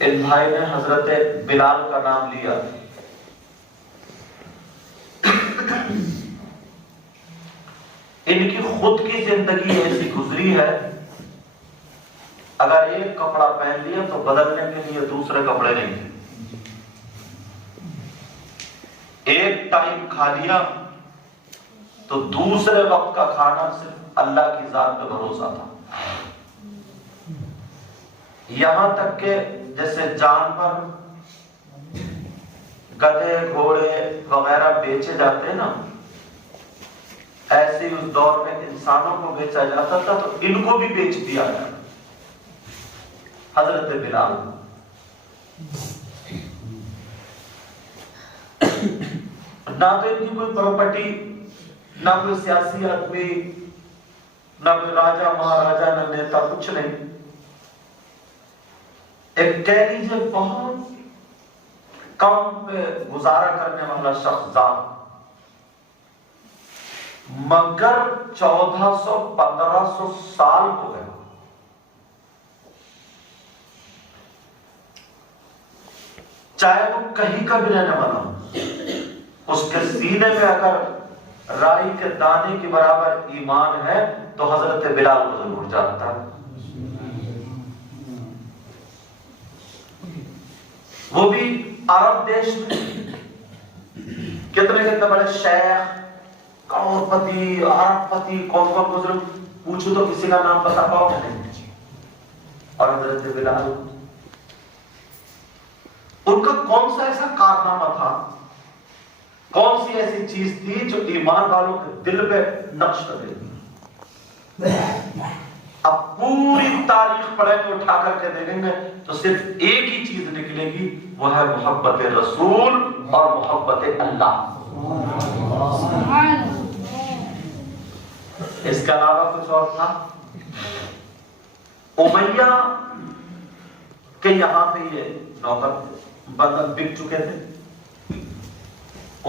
ان بھائی نے حضرت بلال کا نام لیا. ان کی خود کی زندگی ایسی گزری ہے، اگر ایک کپڑا پہن لیا تو بدلنے کے لیے دوسرے کپڑے نہیں تھے. ایک ٹائم کھا لیا تو دوسرے وقت کا کھانا صرف اللہ کی ذات پہ بھروسہ تھا. یہاں تک کہ جیسے جانور گدھے گھوڑے وغیرہ بیچے جاتے ہیں نا، ایسے اس دور میں انسانوں کو بیچا جاتا تھا، تو ان کو بھی بیچ دیا گیا. حضرت بلال نہ تو ان کی کوئی پراپرٹی، نہ کوئی سیاسی آدمی، نہ کوئی راجا مہاراجا، نہ نیتا، کچھ نہیں. ایک کہہ لیجیے بہت کم پہ گزارا کرنے والا شخص تھا، مگر 1400-1500 سال ہو گئے. چاہے وہ کہیں کا بھی رہنے والا ہو، اس کے سینے میں اگر رائی کے دانے کے برابر ایمان ہے تو حضرت بلال کو ضرور جانتا ہے. وہ بھی عرب دیش میں کتنے بڑے شیخ، کروڑ پتی، ارب پتی، کون کون گزرے پوچھو تو کسی کا نام بتا پاؤ گے نہیں. اور حضرت بلال، ان کا کون سا ایسا کارنامہ تھا، کون سی ایسی چیز تھی جو ایمان والوں کے دل پہ نقش کر دیتی؟ اب پوری تاریخ پڑھیں گے، اٹھا کر کے دیکھیں گے تو صرف ایک ہی چیز نکلے گی، وہ ہے محبت رسول اور محبت اللہ. اس کے علاوہ کچھ اور تھا؟ امیہ کے یہاں پہ یہ نوکر بندر بک چکے تھے.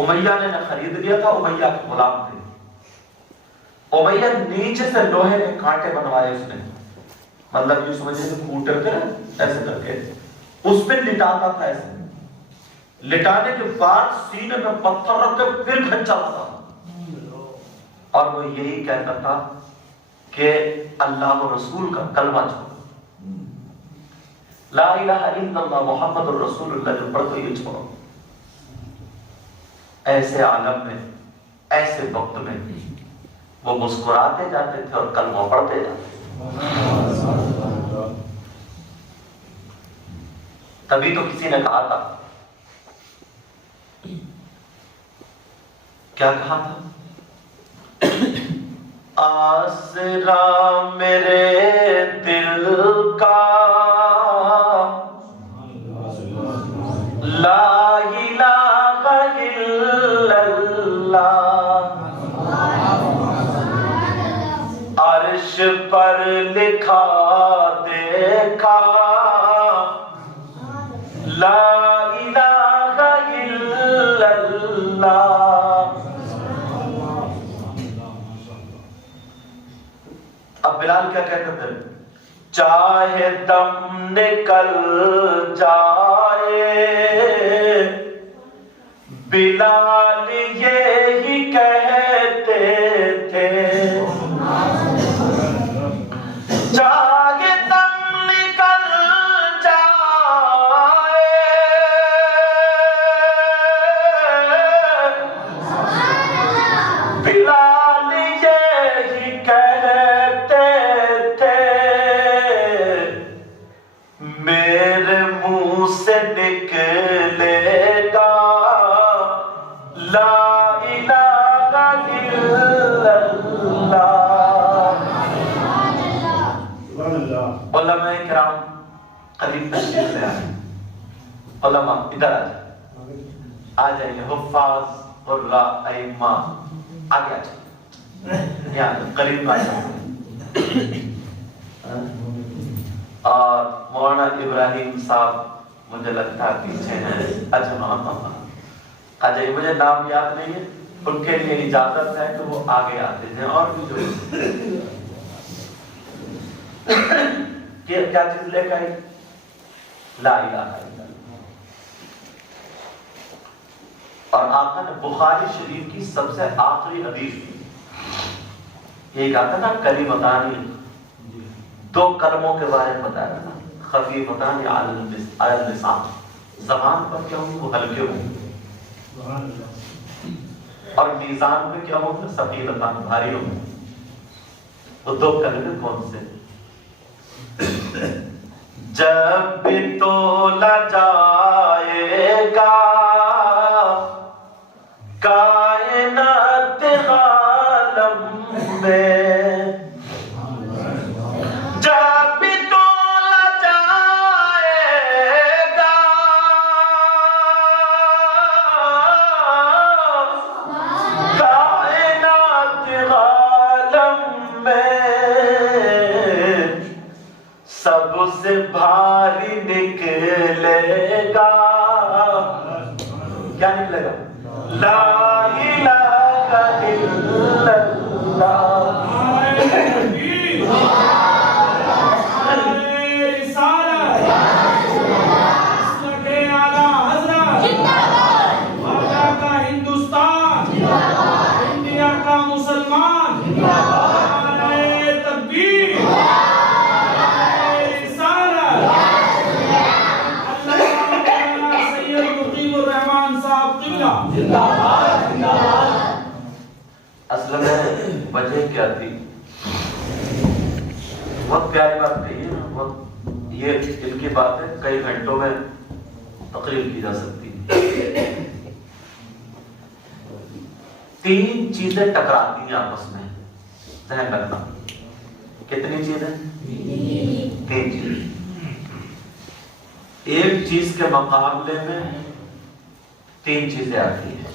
امیہ نے خرید لیا تھا، امیہ کے غلام تھے. امیہ نیچے سے لوہے کے کانٹے بنوائے اس نے، مطلب یہ سمجھے کہ کوٹر تھے ایسے کر کے اس پہ لٹاتا تھا. ایسے لٹانے کے بعد سینے میں پتھر رکھ کے پھر کھنچاتا تھا، اور وہ یہی کہتا تھا کہ اللہ و رسول کا کلمہ چھوڑو، لا الہ الا اللہ محمد الرسول اللہ جو پڑھو یہ چھوڑو. ایسے عالم میں، ایسے وقت میں وہ مسکراتے جاتے تھے اور کلمہ پڑھتے جاتے تھے. تبھی تو کسی نے کہا تھا، کیا کہا تھا؟ آسرا میرے دل کا لا الہ الا اللہ، عرش پر لکھا دیکھا لا الہ الا اللہ. اب بلال کیا کہتے تھے؟ چاہے دم نکل جائے بلال یہی کہتے تھے، چاہے دم نکل جائے بلال یہی کہتے تھے، میرے منہ سے نکلے گا لا الہ الا اللہ. علماء کرام قریب تشریف لے آئے. علماء ادھر آ جائیے، حفاظ قراء ائمہ آگے آ جائیے، یہاں قریب آ جائیے. اور مولانا ابراہیم صاحب مجھے لگتا ہے پیچھے ہیں. اچھا آ جائیے، مجھے نام یاد نہیں ہے، ان کے لیے اجازت ہے کہ وہ آگے آتے ہیں. اور بھی جو کیا چیز لے کے آئی؟ لا الہ الا اللہ. اور آقا نے بخاری شریف کی سب سے آخری حدیث یہ کہا نا کلمتانی، دو کلموں کے بارے میں بتایا نا، خفیفتان علی اللسان، زبان پر کیا ہوں وہ ہلکے ہوں، اور میزان پہ کیا ہوں ثقیلتان بھاری ہوں. وہ دو کلمے کون سے؟ جب بھی تولا جائے گا کائنات عالم میں، جب بھی تولا جائے گا کائنات عالم میں، سب سے بھاری نکلے گا. کیا نکلے گا؟ لا الہ الا اللہ. ہندوستان، انڈیا کا مسلمان، تکبیر. اصل میں وجہ کیا تھی؟ بہت پیاری بات کہی ہے نا، بہت یہ ان کی باتیں کئی گھنٹوں میں تقریر کی جا سکتی ہے. تین چیزیں ٹکراتی ہیں آپس میں، ذہن رکھنا. کتنی چیزیں؟ تین چیزیں. ایک چیز کے مقابلے میں تین چیزیں آتی ہیں.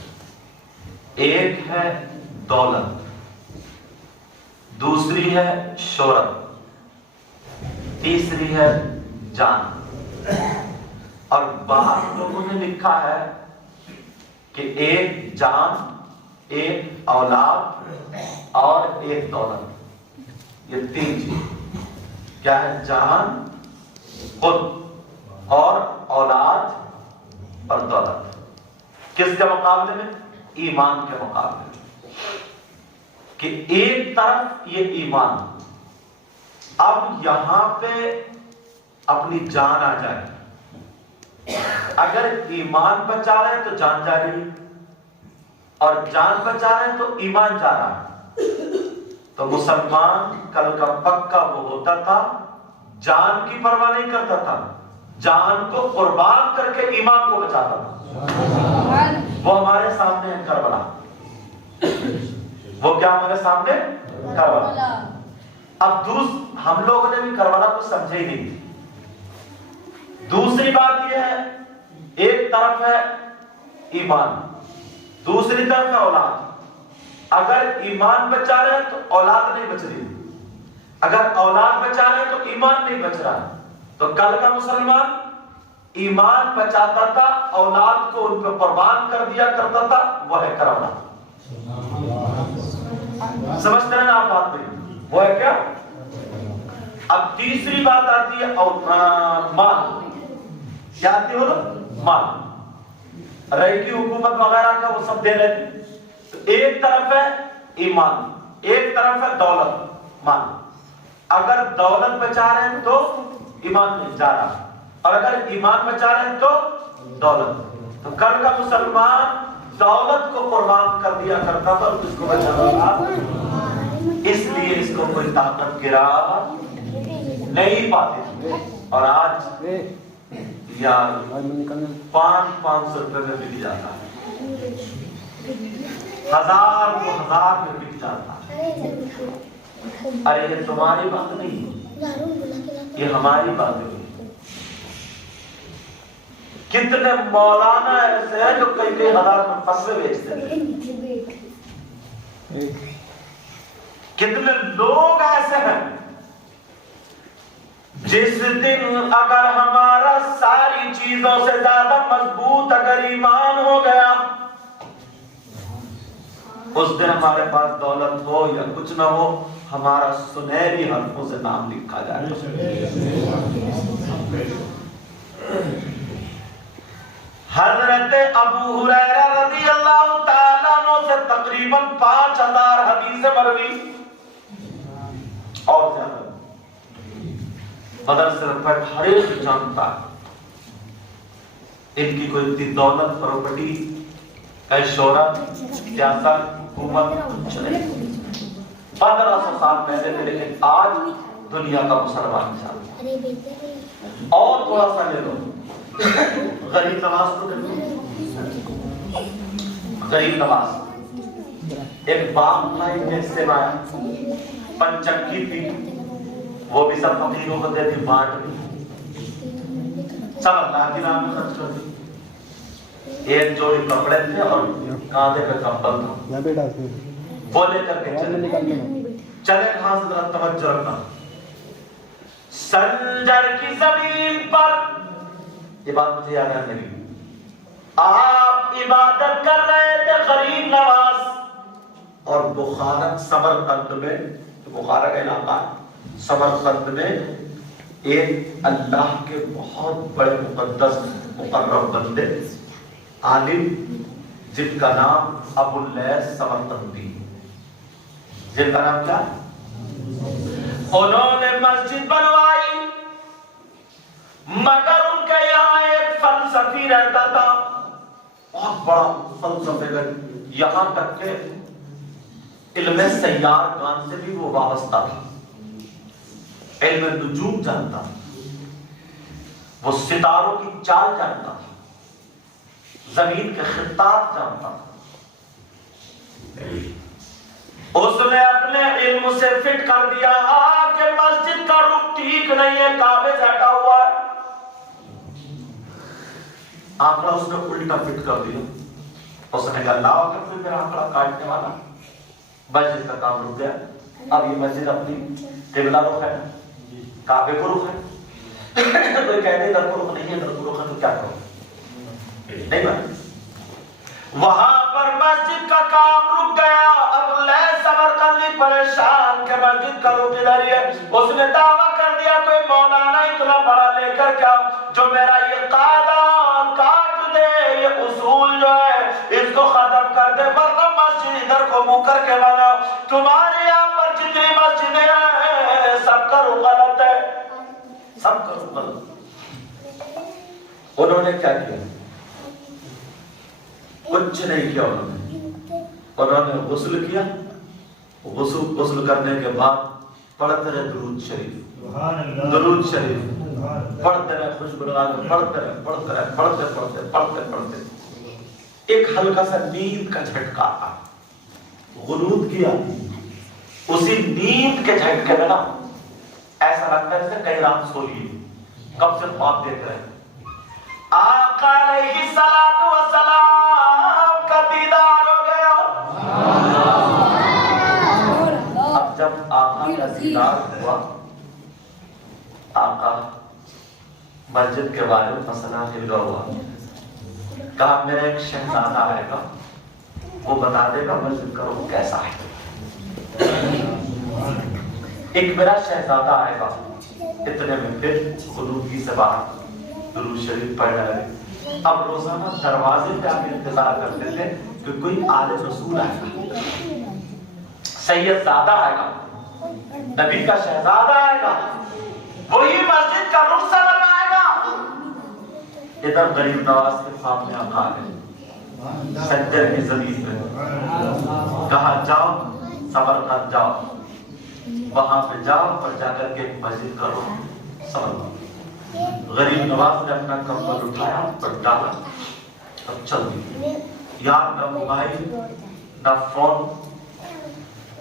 ایک ہے دولت، دوسری ہے شہرت، تیسری ہے جان. اور بعض لوگوں نے لکھا ہے کہ ایک جان، ایک اولاد اور ایک دولت. یہ تین چیز کیا ہے؟ جان، خود اور اولاد اور دولت. کس کے مقابلے میں؟ ایمان کے مقابلے میں. کہ ایک طرف یہ ایمان، اب یہاں پہ اپنی جان آ جائے. اگر ایمان بچا رہے ہیں تو جان جا رہی ہے، اور جان بچا رہے ہیں تو ایمان جا رہا ہے. تو مسلمان کل کا پکا وہ ہوتا تھا جان کی پرواہ نہیں کرتا تھا، جان کو قربان کر کے ایمان کو بچاتا تھا. وہ ہمارے سامنے ہے کربلا. وہ کیا ہمارے سامنے؟ کربلا. اب ہم لوگوں نے بھی کربلا کو سمجھے ہی نہیں. دوسری بات یہ ہے، ایک طرف ہے ایمان، دوسری طرف ہے اولاد. اگر ایمان بچا رہے ہیں تو اولاد نہیں بچ رہی، اگر اولاد بچا رہے ہیں تو ایمان نہیں بچ رہا. تو کل کا مسلمان ایمان بچاتا تھا، اولاد کو ان پہ قربان کر دیا کرتا تھا. وہ ہے کربلا. سمجھتے ہیں نا آپ بات میں؟ وہ ہے کیا؟ اب تیسری بات آتی ہے مال. کیا آتی ہے؟ مال. رہی کی حکومت وغیرہ کا وہ سب دے رہے تھے. تو ایک طرف ہے ایمان، ایک طرف ہے دولت، مال. اگر دولت بچا رہے ہیں تو ایمان نہیں جا رہا، اور اگر ایمان بچا رہے ہیں تو دولت. تو کل کا مسلمان دولت کو قربان کر دیا کرتا تھا اور اس کو بچاتا تھا. اس لیے اس کو کوئی طاقت گرا نہیں پاتی تھی. اور آج یار 500 روپے میں بک جاتا ہے، 1000 کو 1000 میں بک جاتا ہے. ارے یہ تمہاری بات نہیں، یہ ہماری بات ہے. کتنے مولانا ایسے ہیں جو کئی کئی ہزار میں فصلیں بیچتے ہیں. کتنے لوگ ایسے ہیں جس دن اگر ہمارا ساری چیزوں سے زیادہ مضبوط اگر ایمان ہو گیا، اس دن ہمارے پاس دولت ہو یا کچھ نہ ہو، ہمارا سنہری حرفوں سے نام لکھا جائے. حضرت ابو ہریرہ رضی اللہ تعالیٰ عنہ سے تقریباً 5000 حدیث مروی اور زیادہ. بدر سے ہر ایک جانتا ہے. ان کی کوئی اتنی دولت، پراپرٹی، شہرت، سیاست، حکومت کچھ نہیں. 1500 سال پہلے تھے لیکن آج دنیا کا مسلمان چاہتا. اور تھوڑا سا لے لو، غریب نواز کو غریب نواز ایک باغ تھا، ایک حصے میں آیا، 5 چکی تھی، وہ بھی سب فقیروں کو دیتی، بانٹ دی، سب اللہ کے نام میں خرچ کر دی. ایک جوڑی کپڑے تھے اور کاندھے پہ کمبل تھا، وہ لے کر کے چلے کہاں سے؟ ذرا توجہ رکھنا. سنجر کی زمین پر، یہ بات مجھے یاد ہے میری، آپ عبادت کر رہے تھے غریب نواز، اور بخارا سمرقند میں، بخارا کا علاقہ سمرقند میں ایک اللہ کے بہت بڑے مقدس مقرب بندے عالم جن کا نام ابو اللیث سمرقندی، جن کا نام کیا؟ انہوں نے مسجد بنوائی، مگر ان کے یہاں ایک فلسفی رہتا تھا، بہت بڑا فلسفے کا، یہاں تک کہ علم سیار کان سے بھی وہ وابستہ تھا، علم نجوم جانتا، وہ ستاروں کی چال جانتا، زمین کے خطات جانتا. اس نے اپنے علم سے فٹ کر دیا کہ مسجد کا رخ ٹھیک نہیں ہے، کعبے سے ہٹا ہوا ہے. آنکڑا اس نے الٹا فٹ کر دیا. اس نے کہا لاؤ کہ کوئی میرا آنکڑا کاٹنے والا. مسجد کا کام رک گیا. اب یہ مسجد اپنی قبلہ رخ ہے، کعبے کو رخ ہے. کوئی کہتے ہیں ادھر کو رخ نہیں ہے، ادھر کو رخ ہے، تو کیا کرو؟ نہیں بات. وہاں پر مسجد کا کام رک گیا. اب لیث سمرقندی پریشان کہ مسجد کا رخ ادھر ہی ہے. اس نے دعویٰ کر دیا کوئی مولانا اتنا بڑا لے کر کیا جو میرا یہ قاعدہ کاٹ دے، یہ اصول جو ہے اس کو ختم کر دے، ورنہ مسجد ادھر کو منہ کر کے بناؤ. تمہارے یہاں پر جتنی مسجدیں ہیں سب کا رخ غلط ہے، سب کا رخ غلط. انہوں نے کیا کیا؟ کچھ نہیں کیا. انہوں نے غسل کیا. غسل کرنے کے بعد پڑھتے رہے درود شریف، درود شریف پڑھتے رہے، خوشبو لگا کے پڑھتے رہے، پڑھتے رہے، پڑھتے پڑھتے پڑھتے پڑھتے ایک ہلکا سا نیند کا جھٹکا آیا. غنود کیا. اسی نیند کے جھٹکے میں نا ایسا لگتا ہے جیسے کئی رات سو لیے، کب سے خواب دیکھ رہے ہیں. آقا علیہ الصلوۃ والسلام کا دیدار ہو گیا. اب جب آقا کا دیدار ہوا، آقا مسجد کے بارے میں مسئلہ ہل ہوا. کہا میرا ایک شہزادہ آئے گا، وہ بتا دے گا مسجد کا رخ کیسا ہے. ایک میرا شہزادہ آئے گا. اتنے میں پھر غنودگی سے باہر درود شریف پڑھ رہے. اب روزانہ دروازے پہ آ کے انتظار کرتے تھے کہ کوئی آل رسول آئے گا، سید زادہ آئے گا، نبی کا شہزادہ آئے گا، وہی مسجد کا رخ سنوائے گا. ادھر غریب نواز کے خواب میں آقا آئے سجدے کی زمین میں. کہا جاؤ سمرقند جاؤ، وہاں پہ جاؤ اور جا کر کے مسجد کا رخ سنوائے. غریب نواز نے اپنا کمبل اٹھایا اور ڈالا اور چل دی. یار نہ موبائل نہ فون.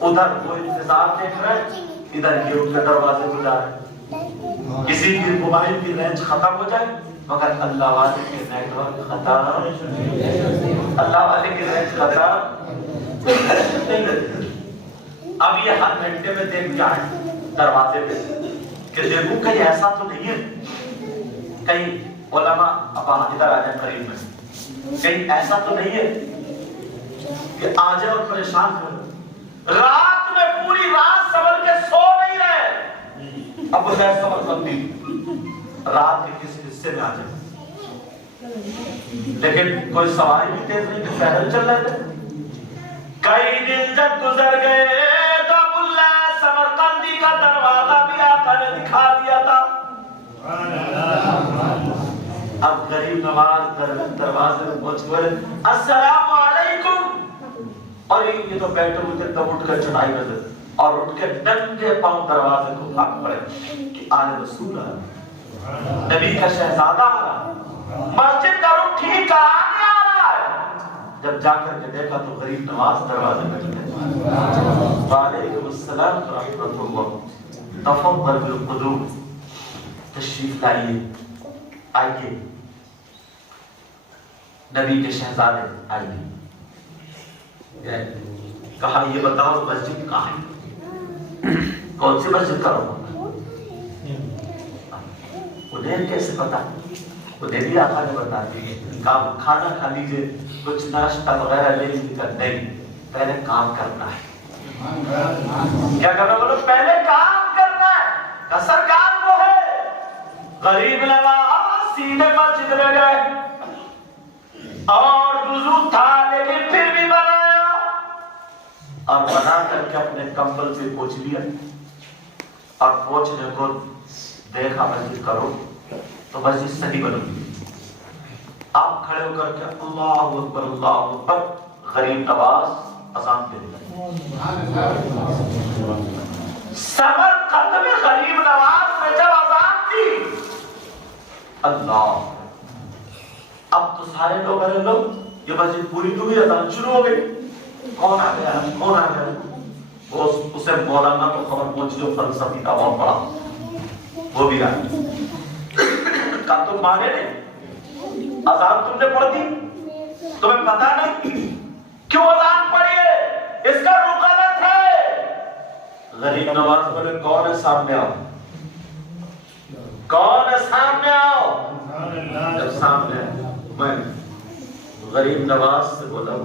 ادھر وہ انتظار دیکھ رہے، ادھر یہ ان کے دروازے پہ جا رہے. کسی کی موبائل کی رینج ختم ہو جائے مگر اللہ والے کے نیٹ ورک ختم، اللہ والے کی رینج ختم. اب یہ ہر گھنٹے میں دیکھ کے آئے دروازے پہ کہ دیکھوں کہیں ایسا تو نہیں ہے، کہیں علماء اب ادھر آ جائیں قریب میں، کہیں ایسا تو نہیں ہے کہ آ جائے اور پریشان کر. رات میں پوری رات سنبھل کے سو نہیں رہے. اب وہ سمرقندی رات کے کس حصے میں آ جائے. لیکن کوئی سواری بھی تیز نہیں تھی، پیدل چل رہے تھے۔ کئی دن جب گزر گئے تو ابواللہ سمرقندی کا دروازہ بھی آقا نے دکھا دیا تھا۔ اب غریب نواز دروازے میں پہنچ گئے، السلام علیکم، اور یہ تو بیٹھے ہوئے تھے، تب اٹھ کر چڑھائی میں سے اور اٹھ کے ننگے پاؤں دروازے کو بھاگ پڑے کہ آل رسول ہے، نبی کا شہزادہ آ رہا، مسجد کا رخ ٹھیک کرانے آ رہا ہے۔ جب جا کر کے دیکھا تو غریب نواز دروازے میں بیٹھے، وعلیکم السلام ورحمۃ اللہ، تفضل بالقدوم، تشریف لائیے، آئیے، نبی کے شہزادے آئیے۔ کہا یہ بتاؤ مسجد کہاں ہے، کون سی مسجد کا رخ؟ انہیں کیسے پتا؟ انہیں بھی آقا نے بتا دیا، کھانا کھا لیجیے، کچھ ناشتہ وغیرہ لے لیجیے، نہیں، پہلے کام کرنا ہے۔ کیا کرنا بولو؟ پہلے کام کرنا ہے۔ سرکار وہ ہے، غریب نواز سیدھے مسجد میں گئے، اور وضو تھا لیکن پھر بھی بنایا، اور بنا کر کے اپنے کمبل سے پوچھ لیا، اور پوچھنے کو دیکھا مسجد کرو تو مسجد صحیح بنو گی۔ آپ کھڑے ہو کر کے اللہ اکبر اللہ اکبر، غریب نواز اذان دے دیا۔ سمرقند میں غریب نواز میں جب اذان دی، اللہ، اب تو سارے لوگ ارے لوگ، یہ مسجد پوری ڈوبی، اذان شروع ہو گئی، کون آ گیا کون آ گیا؟ وہ اسے مولانا کو خبر پہنچی جو فلسفی کا بہت بڑا، وہ بھی آئی، کہا تم مانے نہیں، اذان تم نے پڑھ دی، تمہیں پتا نہیں کیوں اذان پڑھی ہے، اس کا رخ غلط ہے۔ غریب نواز بولے کون ہے سامنے آؤ، کون ہے سامنے آؤ؟ جب سامنے میں غریب نواز سے بولا،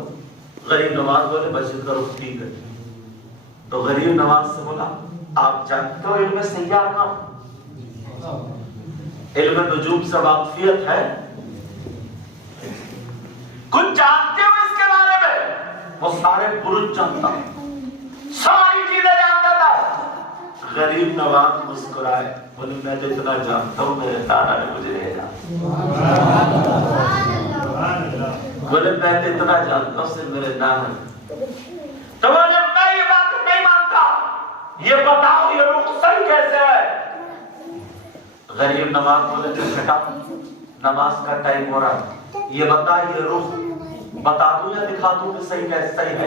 غریب نواز بولے مسجد کا رخ ٹھیک ہے، تو غریب نواز سے بولا آپ جانتے ہو علم سیاح کا، علم نجوم سے واقفیت ہے، کچھ جانتے ہو اس کے بارے میں؟ وہ سارے برج جانتا، ساری چیزیں جانتا تھا۔ غریب نواز مسکرائے، بولے میں تو اتنا جانتا ہوں، میرے دادا نے مجھے بھیجا، بولے میں تو اتنا جانتا ہوں صرف میرے دادا نے، تو بولے میں یہ بات نہیں مانتا، یہ بتاؤ یہ رخ صحیح کیسے ہے؟ غریب نواز بولے بیٹا نماز کا ٹائم ہو رہا ہے، یہ بتا یہ رخ بتا دوں یا دکھا دوں کہ صحیح ہے صحیح ہے؟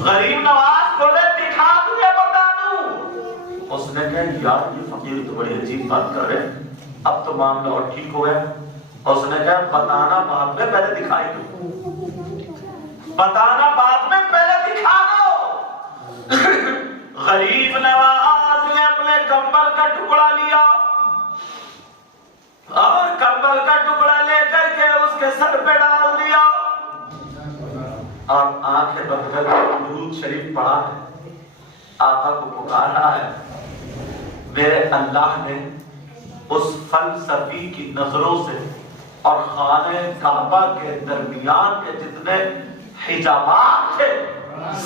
غریب نواز بولے دکھا دوں یا بتا دوں؟ اس نے کہا یار یہ فقیر تو بڑی عجیب بات کر رہے، اب تو معاملہ اور ٹھیک ہو گیا۔ اس نے کہا بتانا بعد میں، پہلے دکھائی دو، بتانا بعد میں، پہلے دکھا دو۔ غریب نواز نے اپنے کمبل کا ٹکڑا لیا اور کمبل کا ٹکڑا لے کر کے اس کے سر پہ ڈال دیا اور آنکھیں بند کر درود شریف پڑھا ہے، آقا کو پکارا ہے۔ میرے اللہ نے اس فلسفی کی نظروں سے اور خانہ کعبہ کے درمیان کے جتنے حجابات تھے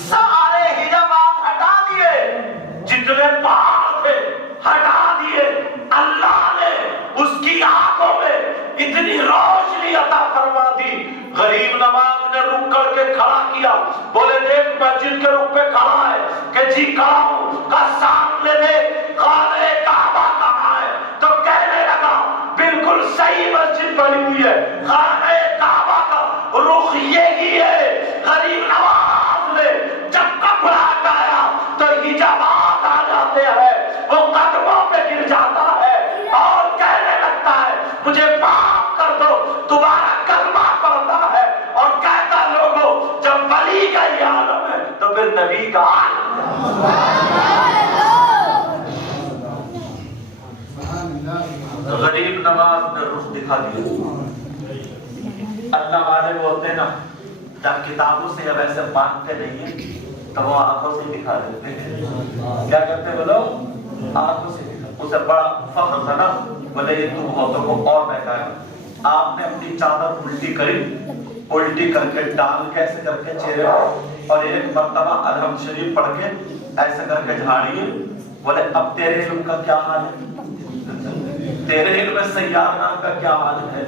سارے حجابات ہٹا دیے، جتنے پہاڑ تھے ہٹا دیے۔ اللہ نے اس کی آنکھوں میں اتنی روشنی عطا فرما دی، غریب نواز نے رک کر کے کھڑا کیا، بولے دیکھ مسجد کے رخ پہ کھڑا ہے کہ جی کھڑا ہوں، کا سامنے دیکھ خانہ کعبہ کہاں ہے؟ تو کہنے لگا بالکل صحیح مسجد بنی ہوئی ہے، خانہ کعبہ کا رخ یہی ہے۔ غریب نواز نے جب کپڑا ہٹایا تو حجابات آ جاتے ہیں، وہ قدموں پہ گر جاتا ہے اور کہنے لگتا ہے مجھے معاف کر دو، دوبارہ کلمہ پڑھتا ہے اور کہتا لوگوں جب ولی کا یہ عالم ہے تو پھر نبی کا عالم ہے۔ غریب نواز نے رخ دکھا دیا۔ اللہ والے وہ ہوتے ہیں نا جب کتابوں سے ویسے مانتے نہیں ہیں تو وہ آنکھوں سے دکھا دیتے ہیں، کیا کرتے بولو؟ آنکھوں سے دکھا۔ اسے بڑا فخر تھا نا، بولے یہ تو بہتوں کو اور بہتایا. آپ نے اپنی چادر الٹی کری، الٹی کر کے ڈال کے ایسے کر کے چہرے اور ایک مرتبہ الحم شریف پڑھ کے ایسے کر کے جھاڑیے. بولے اب تیرے علم کا کیا حال ہے، تیرے علم سیار نام کا کیا حال ہے؟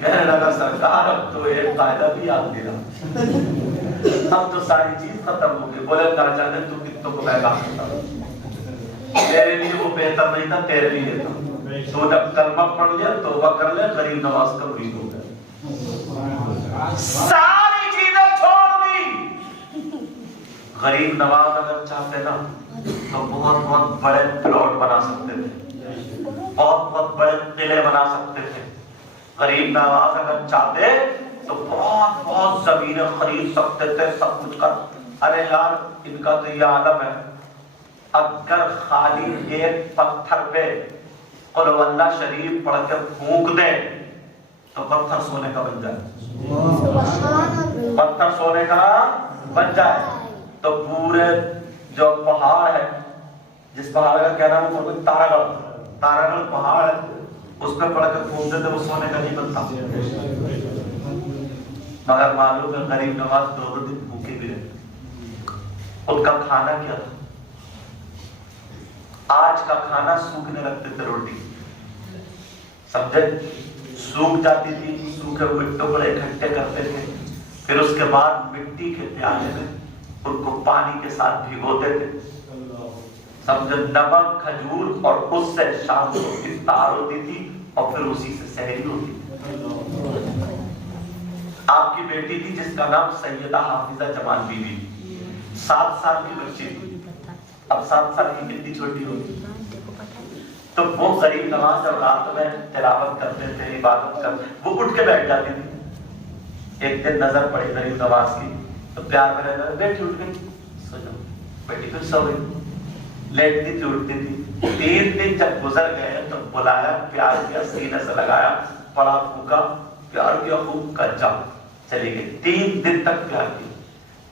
کہنے لگا سرکار اب تو ایک قاعدہ بھی یاد دیا، اب تو ساری چیز ختم ہو گئی. بولے نہ جانے تو کتنوں کو پیغام کرتا، تیرے لیے وہ بہتر نہیں تھا، تیرے لیے تھا. تو جب کلمہ پڑھ لیا توبہ کر لے، غریب نواز کا مرید ہو گیا، ساری چیزیں چھوڑ دی. غریب نواز اگر چاہتے نا تو بہت بہت بڑے پلاٹ بنا سکتے تھے، بہت بہت بڑے قلعے بنا سکتے تھے. غریب نواز اگر چاہتے تو بہت بہت زمینیں خرید سکتے تھے، سب کچھ کر. ارے یار ان کا تو یہ عالم ہے، اگر خالی ایک پتھر پہ قل ہو اللہ شریف پڑھ کے پھونک دے تو پتھر سونے کا بن جائے، پتھر سونے کا بن جائے. تو پورے جو پہاڑ ہے، جس پہاڑ کا کیا نام ہے، تارا گڑھ، تارا گڑھ پہاڑ ہے، اس پہ پڑھ کے پھونک دے تو وہ سونے کا نہیں بنتا. مگر معلوم ہے غریب نواز 2 دن بھوکے بھی رہے. ان کا کھانا کیا تھا؟ آج کا کھانا سوکھنے لگتے تھے، روٹی سمجھے، سوکھ جاتی تھی، سوکھے ہوئے ٹکڑے اکٹھے کرتے تھے، پھر اس کے بعد مٹی کے پیالے میں ان کو پانی کے ساتھ بھگوتے تھے. سمجھے، نمک کھجور، اور اس سے شام کو افطار ہوتی تھی اور پھر اسی سے سحری ہوتی تھی. آپ کی بیٹی تھی جس کا نام سیدہ حافظہ جمال بی بی، 7 سال کی بچی تھی. اب 7 سال کی کتنی چھوٹی ہوگی. تو وہ غریب نواز جب رات میں تلاوت کرتے تھے، عبادت کرتے، وہ اٹھ کے بیٹھ جاتی تھی. ایک دن نظر پڑی غریب نواز کی تو پیار میں رہتا، بیٹی اٹھ گئی، سو جاؤ. بیٹی پھر سو گئی، لیٹتی تھی اٹھتی تھی. 3 دن جب گزر گئے تو بلایا، پیار کیا، سینے سے لگایا، پڑا پھونکا، پیار کیا، خوب کچا، چلی گئی. 3 دن تک پیار کی.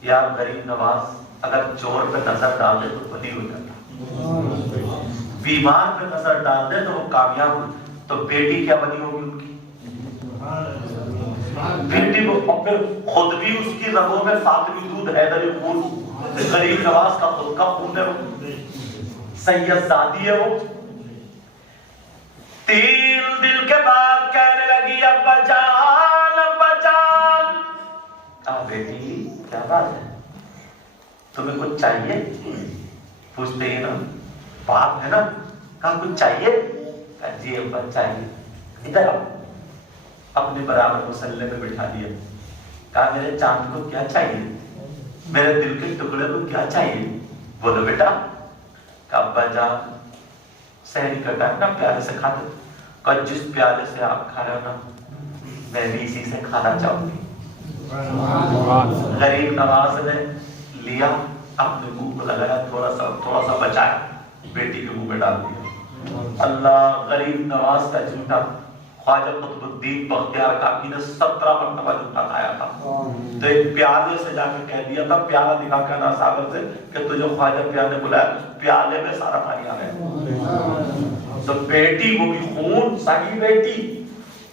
یار غریب نواز اگر چور پہ نظر ڈال دے تو بلی ہو جاتا، بیمار پہ نظر ڈال دے تو وہ کامیاب ہو. تو بیٹی کیا بنی ہوگی ان کی، بیٹی کو، اور پھر خود بھی اس کی رگوں میں فاطمی دودھ حیدری خون، غریب نواز کا خود کا خون ہے، وہ سید زادی ہے. وہ 3 دن کے بعد کہنے لگی ابا جان، ابا جان. بیٹی کیا بات ہے، تمہیں کچھ چاہیے؟ پوچھتے ہی نا، باپ ہے نا. کہا کچھ چاہیے؟ کہا جی ابا چاہیے. ادھر آؤ. اپنے برابر مسلح میں بٹھا دیا. کہا میرے چاند کو کیا چاہیے، میرے دل کے ٹکڑے کو کیا چاہیے، بولو بیٹا. کہا ابا جان سحری کا ٹائم نا، پیالے سے کھاتے. کہا جس پیالے سے آپ کھا رہے ہو نا میں بھی اسی سے کھانا چاہوں گی. غریب نواز نے لیا، اپنے منہ کو لگایا، تھوڑا سا بچایا، بیٹی کے منہ میں ڈال دیا. اللہ، غریب نواز کا جھوٹا خواجہ قطب الدین بختیار کاکی نے 17 مرتبہ جھوٹا کھایا تھا. تو ایک پیالے سے جا کے کہہ دیا تھا، پیالہ دکھا کے نا ساگر سے، کہ تجھے خواجہ پیالے نے بلایا، پیالے میں سارا پانی آ گیا. تو بیٹی، وہ بھی خون صحیح بیٹی،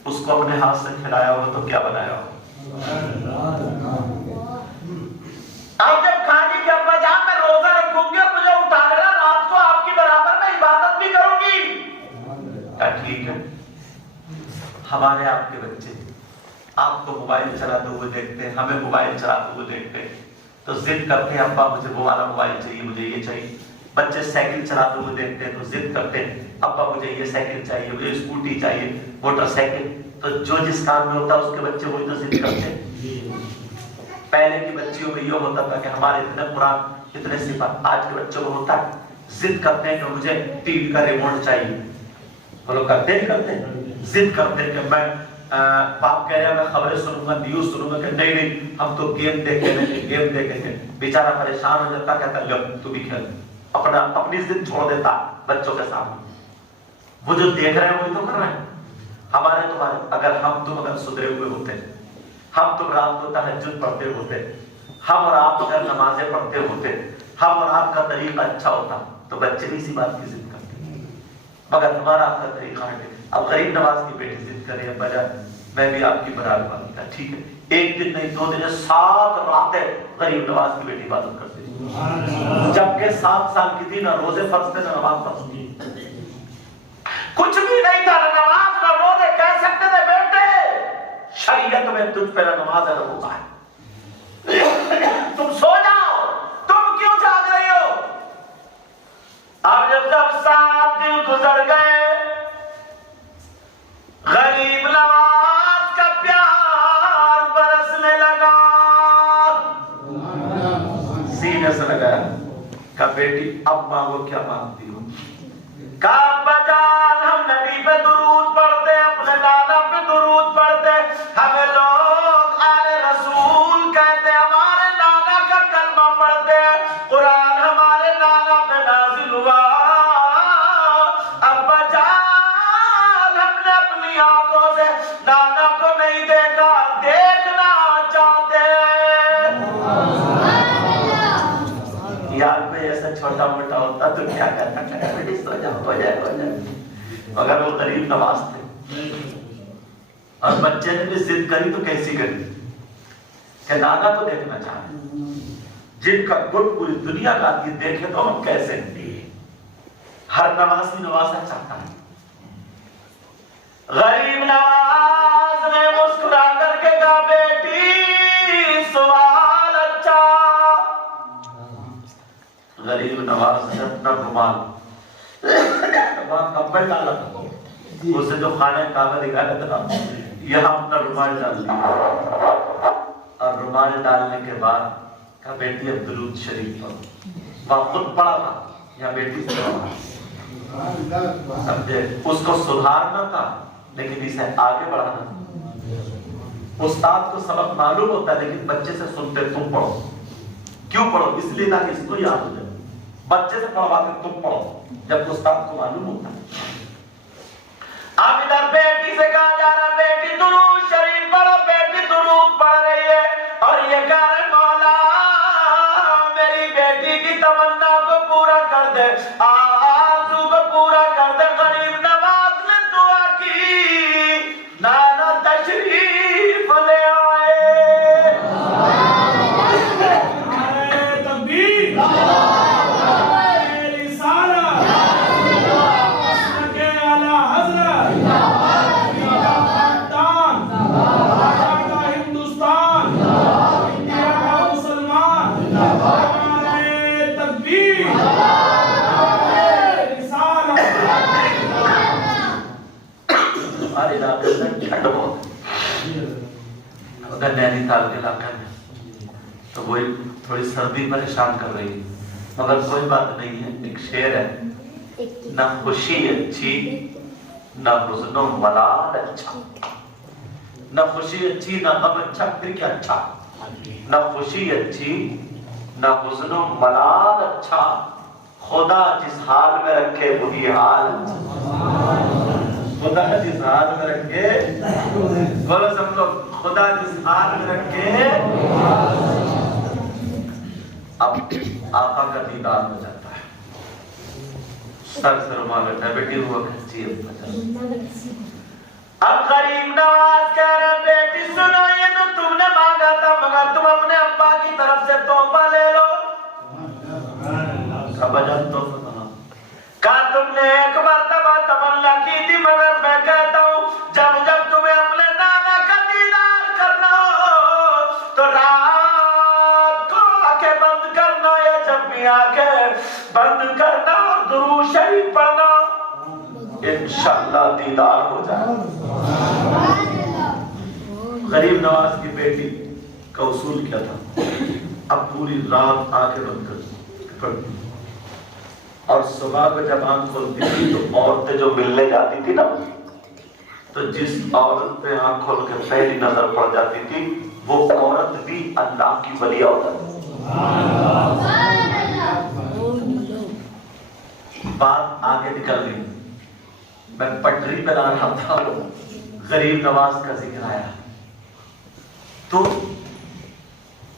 اس کو اپنے ہاتھ سے کھلایا ہو تو کیا بنایا ہو. آپ جب کھانے کے ابا جان میں روزہ رکھوں گی اور مجھے اٹھا لینا، رات کو آپ کی برابر میں عبادت بھی کروں گی. کہا ٹھیک ہے. ہمارے آپ کے بچے آپ کو موبائل چلاتے ہوئے دیکھتے ہیں، ہمیں موبائل چلاتے ہوئے دیکھتے ہیں تو ضد کرتے ہیں ابا مجھے وہ والا موبائل چاہیے، مجھے یہ چاہیے. بچے سائیکل چلاتے ہوئے دیکھتے ہیں تو ضد کرتے ہیں ابا مجھے یہ سائیکل چاہیے، مجھے اسکوٹی چاہیے، موٹر سائیکل. تو جو جس کام میں ہوتا ہے اس کے بچے وہی تو ضد کرتے ہیں. پہلے کی بچیوں میں یہ ہوتا تھا کہ ہمارے اتنے قرآن، اتنے صفات. آج کے بچوں کو ہوتا ہے ضد کرتے ہیں کہ مجھے ٹی وی کا ریموٹ چاہیے. وہ لوگ کرتے ہیں ضد کرتے ہیں کہ میں باپ کہہ رہے ہیں میں خبریں سنوں گا، نیوز سنوں گا، کہ نہیں ہم تو گیم دیکھیں گے، گیم دیکھیں گے. بیچارہ پریشان ہو جاتا، کہتا لو تو بھی کھیل. اپنی ضد چھوڑ دیتا بچوں کے سامنے. وہ جو دیکھ رہے ہیں وہی تو کر رہے ہیں. ہمارے تمہارے اگر ہم تم اگر سدھرے ہوئے ہوتے، ہم تم رات کو تہجد پڑھتے ہوتے، ہم اور آپ اگر نمازیں پڑھتے ہوتے، ہم اور آپ کا طریقہ اچھا ہوتا تو بچے بھی اسی بات کی ضد کرتے. مگر تمہارا اپنا طریقہ ہے. اب غریب نواز کی بیٹی ضد کرے ابا جان میں بھی آپ کی برابر مانوں گا. ٹھیک ہے, ایک دن نہیں 2 دن 7 راتیں غریب نواز کی بیٹی عبادت کرتی, جبکہ 7 سال کی تھی, نہ روزے فرض تھے نہ نماز فرض تھی, کچھ بھی نہیں تھا, نہ نماز نہ روزے. کہہ سکتے تھے بیٹے شریعت میں تجھ پہ نہ نماز ہے نہ روزہ ہے, تم سو جاؤ, تم کیوں جاگ رہی ہو. اب جب 7 دن گزر گئے, غریب نواز کا پیار برسنے لگا, سینے سے لگایا, کہا بیٹی اب مانگو کیا مانگتی ہو. کہا ابا جان ہم نبی پہ درود پڑھتے, اپنے نانا پہ درود پڑھتے, ہمیں لوگ آل رسول کہتے, ہمارے نانا کا کلمہ پڑھتے, قرآن ہمارے نانا پہ نازل ہوا. ابا جان ہم نے اپنی آنکھوں سے نانا کو نہیں دیکھا, دیکھنا چاہتے. یار میں ایسا چھوٹا موٹا ہوتا تو کیا کرتا, بیٹی سو جاؤ, ہو جائے ہو جائے. مگر وہ غریب نواز تھے, اور بچے نے بھی ضد کری تو کیسی کری کہ نانا کو دیکھنا چاہتے, جن کا گٹ پوری دنیا گاتی دیکھے تو ہم کیسے نہیں. ہر نوازی نوازا چاہتا ہے. غریب نواز نے مسکرا کر کے کہا بیٹی سوال اچھا. غریب نواز نے اپنا رومال کپڑے ڈالا تھا, اسے جو خانہ کعبہ دکھایا تھا یہاں اپنا رومال ڈال دیا, اور رومال ڈالنے کے بعد کہا بیٹی اب درود شریف پڑھو. وہاں خود پڑھا تھا, یہاں بیٹی سے پڑھا. سمجھے, اس کو سدھارنا تھا لیکن اسے آگے بڑھانا تھا. استاد کو سبق معلوم ہوتا ہے لیکن بچے سے سنتے تم پڑھو. کیوں پڑھو؟ اس لیے تاکہ اس کو یاد ہو جائے. بچے سے پڑھوا کے تم پڑھو جب استاد کو معلوم ہوتا ہے. اب ادھر بیٹی سے کہا جا رہا بیٹی درود شریف پڑھو, بیٹی درود پڑھ رہی ہے اور یہ کہہ رہے مولا میری بیٹی کی تمنا کو پورا کر دے, آرزو کو پورا کر دے. غریب نواز نے دعا کی, نانا تشریف لے آئے. اگر نینی تال کے علاقے میں تو وہی تھوڑی سردی پریشان کر رہی ہے, مگر کوئی بات نہیں ہے. ایک شعر ہے, نہ خوشی اچھی نہ حزن و ملال اچھا, نہ خوشی اچھی نہ غم اچھا, پھر کیا اچھا. نہ خوشی اچھی نہ حزن و ملال اچھا, خدا جس حال میں رکھے وہی حال اچھا. خدا جس حال میں رکھے, بولو سب لوگ, خدا جس حال میں رکھے. اب آقا کا دیدار ہو جاتا ہے, سر سے رومال ہوتا ہے, بیٹی ہوا کھچی ہے. اب غریب نواز کہہ رہے بیٹی سنو یہ تو تم نے مانگا تھا, مگر تم اپنے ابا کی طرف سے تحفہ لے لو. ابا جان تحفہ کہا تم نے ایک مرتبہ تمنا کی تھی, مگر میں کہتا ہوں جب جب تمہیں اپنے نانا کا دیدار کرنا ہو تو رات کو آنکھیں بند کرنا, یا جب بھی آنکھیں بند کرنا اور درود شریف پڑھنا, انشاءاللہ دیدار ہو جائے. غریب نواز کی بیٹی کا اصول کیا تھا, اب پوری رات آنکھیں بند کر پڑھتی, اور صبح کو جب آنکھ کھولتی تھی تو عورتیں جو ملنے جاتی تھی نا, تو جس عورت پہ آنکھ کھول کے پہلی نظر پڑ جاتی تھی وہ عورت بھی اللہ کی ولی عورت. بات آگے نکل گئی. میں پٹری پہ لا رہا تھا, غریب نواز کا ذکر آیا تو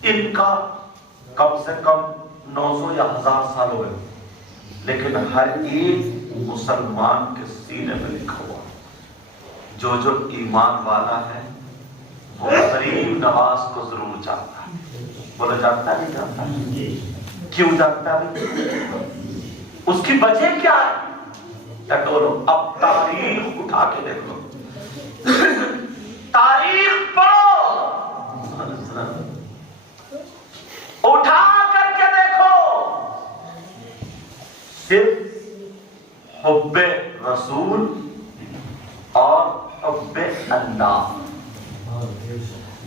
ان کا کم سے کم 900 یا 1000 سال ہو گئے, لیکن ہر ایک مسلمان کے سینے میں لکھا ہوا، جو جو ایمان والا ہے وہ غریب نواز کو ضرور جانتا ہے۔ بولو جانتا نہیں جانتا؟ کیوں جانتا ہے؟ اس کی وجہ کیا ہے؟ ٹٹولو، اب تاریخ اٹھا کے دیکھ لو، تاریخ پڑھو، اٹھا کر کے دیکھو، صرف حب رسول اور حب اللہ،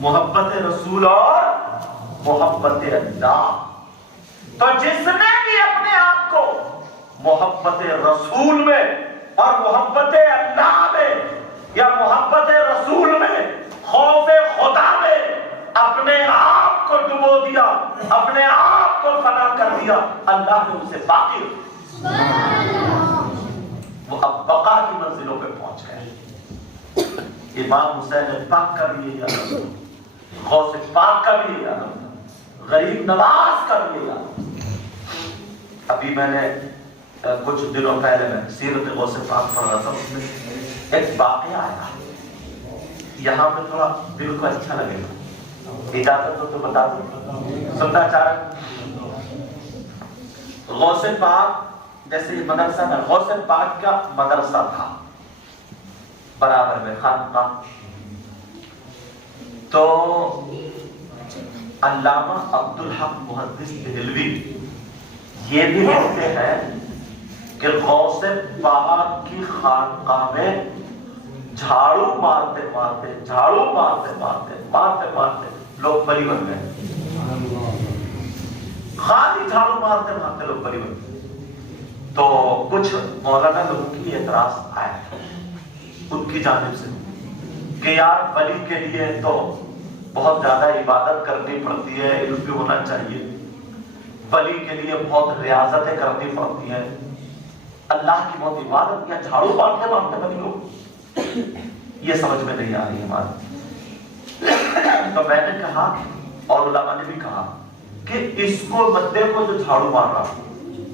محبت رسول اور محبت اللہ۔ تو جس نے بھی اپنے آپ کو محبت رسول میں اور محبت اللہ میں یا محبت رسول میں خوف خدا میں اپنے آپ کو ڈبو دیا، اپنے آپ کو فنا کر دیا، اللہ نے اسے باقی رکھا، وہ اب بقا کی منزلوں پہ پہنچ گئے۔ امام حسین پاک کا بھی یہی عالم تھا، غوث پاک کا بھی یہی عالم تھا، غریب نواز کا بھی یہی عالم تھا۔ ابھی میں نے کچھ دنوں پہلے میں سیرت غوث پاک پڑھ رہا تھا، اس میں ایک واقعہ آیا، یہاں پہ تھوڑا دل کو اچھا لگے گا، اجازت ہو تو بتا دوں، سننا چاہ رہے؟ غوث پاک جیسے یہ مدرسہ تھا، غوث پاک کا مدرسہ تھا برابر میں خانقاہ، تو علامہ عبدالحق محدث دہلوی یہ بھی لکھتے ہیں کہ غوث پاک کی خانقاہ میں جھاڑو مارتے مارتے لوگ بلی بن گئے، خالی جھاڑو مارتے لوگ بلی بن گئے۔ تو کچھ مولانا لوگوں کی اعتراض آئے ان کی جانب سے کہ یار ولی کے لیے تو بہت زیادہ عبادت کرنی پڑتی ہے، علم بھی ہونا چاہیے، ولی کے لیے بہت ریاضتیں کرنی پڑتی ہیں، اللہ کی بہت عبادت یا جھاڑو مارتے ولی ہو، یہ سمجھ میں نہیں آ رہی ہماری۔ تو میں نے کہا اور علماء نے بھی کہا کہ اس کو مدے کو جو جھاڑو مار رہا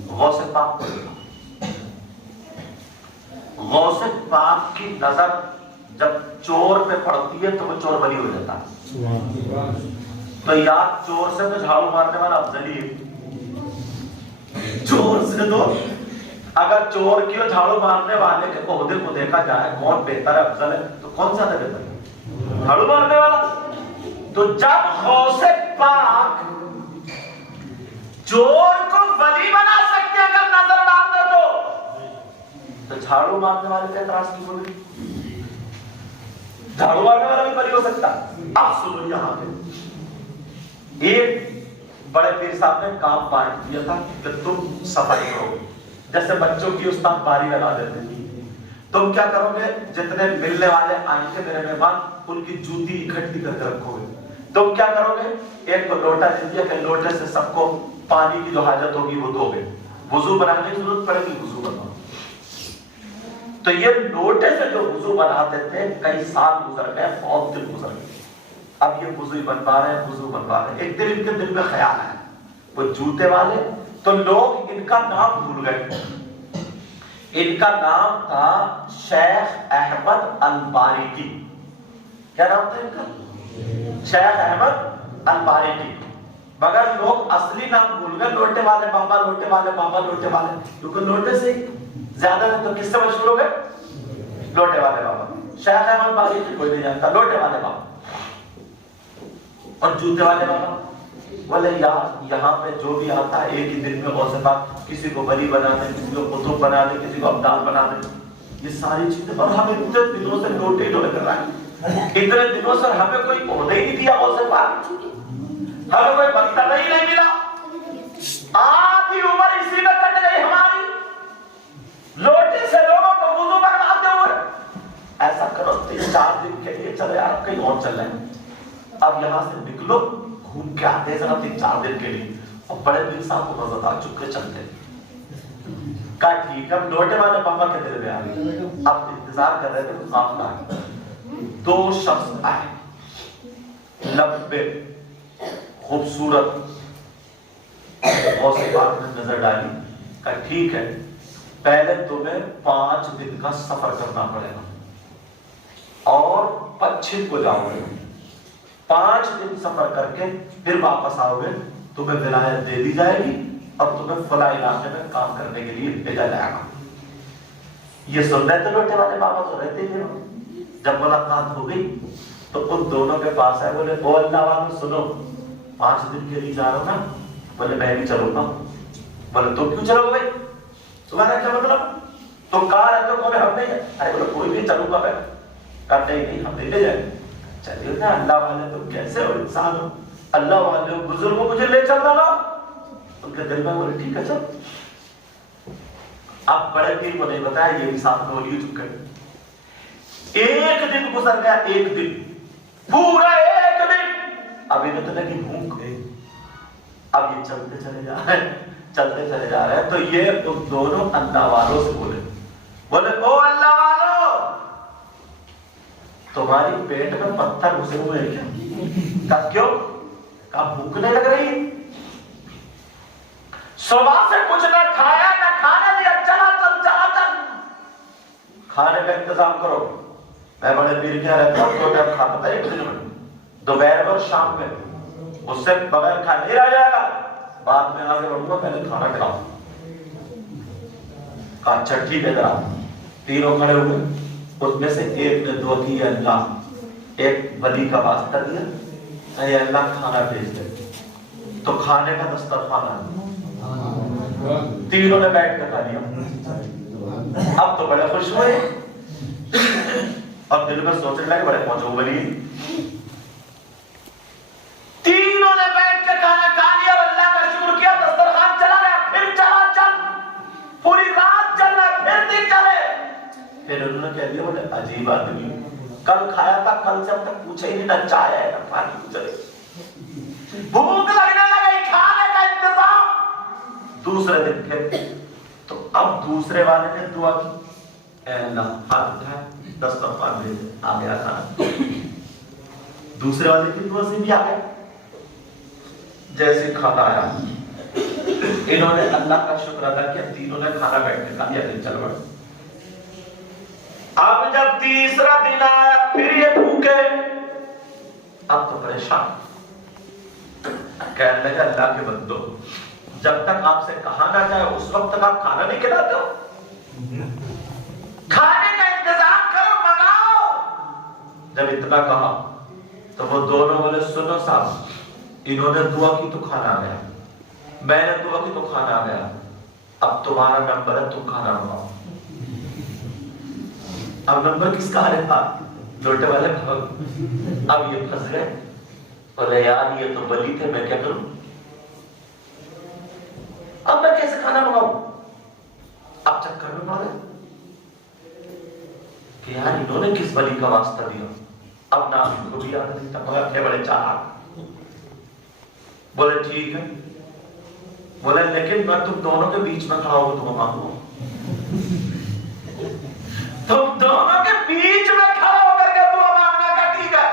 غوث پاک کو، غوث پاک کی نظر جب چور پہ پڑتی ہے تو وہ چور ولی ہو جاتا ہے۔ تو یار چور سے تو جھاڑو مارنے والا افضل ہی ہے، چور سے تو اگر چور کی اور جھاڑو مارنے والے کے عہدے کو دیکھا جائے کون بہتر ہے افضل ہے تو کون زیادہ بہتر ہے؟ جھاڑو مارنے والا۔ تو جب غوث پاک چور کو ولی بنا سکتے اگر نظر ڈال دے تو جھاڑو مارنے والے کا اعتراض کیوں ہو گئی؟ جھاڑو مارنے والا بھی ولی ہو سکتا۔ اب سنو، یہاں پہ ایک بڑے پیر صاحب نے کام بانٹ دیا تھا کہ تم صفائی کرو، جیسے بچوں کی استاد باری لگا دیتے ہیں، تم کیا کرو گے؟ جتنے ملنے والے آئیں گے میرے مہمان، ان کی جوتی اکٹھی کر کے رکھو گے۔ تم کیا کرو گے؟ ایک کو لوٹا دے دیا کہ لوٹے سے سب کو پانی کی جو حاجت ہوگی وہ دو گے، وضو بنانے کی ضرورت پڑے گی وضو بناؤ۔ تو یہ لوٹے سے جو وضو بناتے تھے کئی سال گزر گئے، بہت دن گزر گئے، اب یہ وضو بنوا رہے ہیں۔ ایک دن ان کے دل میں خیال ہے وہ جوتے والے، تو لوگ ان کا نام بھول گئے۔ ان کا نام تھا شیخ احمد الباریکی۔ کیا نام تھا ان کا؟ شیخ احمد الباریکی۔ مگر لوگ اصلی نام بھول گئے، لوٹے والے بابا، لوٹے والے بابا، لوٹے والے، کیونکہ لوٹے سے زیادہ نہیں تو کس سے مشہور ہو گئے؟ لوٹے والے بابا۔ شیخ احمد باریکی کوئی نہیں جانتا، لوٹے والے بابا اور جوتے والے بابا۔ بولے یار یہاں پہ جو بھی آتا ہے ایک ہی دن میں غوث پاک کسی کو ولی بنا دے، کسی کو قطب بنا دے، کسی کو ابدال بنا دے، یہ ساری چیزیں، اور ہم اتنے دنوں سے لوٹے کر رہے ہیں، اتنے دنوں سے ہمیں کوئی عہدہ ہی نہیں دیا غوث پاک، ہمیں کوئی مرتبہ ہی نہیں ملا، آدھی عمر اسی میں کٹ گئی ہماری، لوٹے سے لوگوں کو وضو بناتے ہوئے۔ ایسا کرو 3-4 دن کے لیے چلے یار کہیں اور چل رہے ہیں، اب یہاں سے نکلو گھوم کے آتے ہیں ذرا 3-4 دن کے لیے، اور بڑے پیر صاحب کو مزدار چپ کے چلتے کہا ٹھیک ہے۔ اب لوٹے والے پاپا کے دل میں آ گئی، اب انتظار کر رہے تھے تو قافلہ آیا، 2 شخص آئے، لمبے خوبصورت، غوث پاک نے نظر ڈالی، کہا ٹھیک ہے پہلے تمہیں 5 دن کا سفر کرنا پڑے گا اور پچھم کو جاؤ گے، 5 دن سفر کر کے پھر واپس آؤ گے، تمہیں ولایت دے دی جائے گی اور تمہیں فلاں علاقے میں کام کرنے کے لیے بھیجا جائے گا۔ یہ سن رہے تھے لوٹے والے بابا تو رہتے ہی تھے۔ جب ملاقات ہو گئی تو ان دونوں کے پاس آئے، بولے او اللہ والوں سنو، 5 دن کے لیے جا رہا ہوں نا؟ بولے میں بھی چلوں گا۔ بولے تو کیوں چلو گے بھائی، تمہارا کیا مطلب؟ تو کہاں رہتے ہو؟ بولے ہم نہیں ہے۔ ارے بولے کوئی بھی چلوں گا میں۔ کہتے نہیں ہم نہیں لے جائیں گے۔ چلیے نا اللہ والے تم کیسے ہو انسان ہو، اللہ والے ہو، بزرگوں مجھے لے چل رہا۔ ان کے دل میں بولے ٹھیک ہے چل۔ اب بڑے پیر کو نہیں بتایا، یہ بھی ساتھ میں ہو لیے چکے۔ 1 دن گزر گیا، 1 دن پورا 1 دن۔ اب انہیں تو لگی بھوک گئی، اب یہ چلتے چلے جا رہے ہیں، چلتے چلے جا رہے ہیں۔ تو یہ تم دونوں اللہ والوں سے بولے او اللہ والوں، تمہاری پیٹ میں پتھر گھسے ہوئے ہیں کیا؟ کہا کیوں؟ کہا بھوکنے لگ رہی ہے، صبح سے کچھ نہ کھایا نہ کھانے دیا، چلا چل چلا چل، کھانے کا انتظام کرو۔ میں بڑے پیر کیا رہتا ہوں، 2 ٹائم کھاتا تھا 1 دن میں، دوپہر اور شام میں، اس سے بغیر کھانے نہیں رہ جائے گا، بعد میں آگے بڑھوں گا، پہلے کھانا کھلاؤ۔ کہا اچھا ٹھیک ہے ذرا۔ تینوں کھڑے ہوئے، اس میں سے ایک نے دعا کی، اللہ ایک ولی کا واسطہ دیا، اے اللہ کھانا بھیج دے۔ تو کھانے کا دسترخوان آیا، تینوں نے بیٹھ کر کھا لیا۔ اب تو بڑے خوش ہوئے اور دل میں سوچنے لگے بڑے پہنچو ولی۔ تینوں نے بیٹھ کے کھانا کھا لیا اور اللہ کا شکر کیا، دسترخوان چلا گیا، پھر چلا چل، پوری رات چلنا، پھر دن چلے۔ پھر انہوں نے کہہ دیا بولے عجیب آدمی، کل کھایا تھا، کل سے اب تک پوچھا ہی نہیں، نہ چائے ہے نہ پانی، چلے بھوک لگنے لگی، کھانے کا انتظام۔ دوسرے دن پھر تو اب دوسرے والے نے دعا کی، اے اللہ ہاتھ اٹھایا، دسترخوان بھیج دے، آ گیا کھانا۔ دوسرے والے کی دعا سے بھی آ گیا۔ جیسے کھانا آیا، انہوں نے اللہ کا شکر ادا کیا، تینوں نے کھانا بیٹھ کے کھا لیا، دن چل پڑا۔ اب جب تیسرا دن آیا، پھر یہ بھوکے، اب تو پریشان، کہنے لگے اللہ کے بندو، جب تک آپ سے کہا نہ جائے اس وقت تک آپ کھانا نہیں کھلاتے ہو، کھانے کا انتظام کرو، منگاؤ۔ جب اتنا کہا تو وہ دونوں بولے سنو صاحب، انہوں نے دعا کی تو کھانا آ گیا، میں نے دعا کی تو کھانا آ گیا، اب تمہارا نمبر ہے، تم کھانا منگاؤ۔ اب نمبر کس کا رہا؟ لوٹے والے بھگ۔ اب یہ پھنس گئے، بولے یار یہ تو ولی تھے، میں کیا کروں، اب میں کیسے کھانا منگاؤں؟ اب چکر میں پڑ گئے کہ یار انہوں نے کس ولی کا واسطہ دیا، اب نام ان کو بھی یاد نہیں تھا، مگر تھے بڑے چالاک۔ بولے ٹھیک ہے، بولے لیکن میں تم دونوں کے بیچ میں کھڑا ہوں، تمہیں مانگوں، تم دونوں کے بیچ میں کھڑا ہو کر کے دعا مانگنا کا ٹھیک ہے۔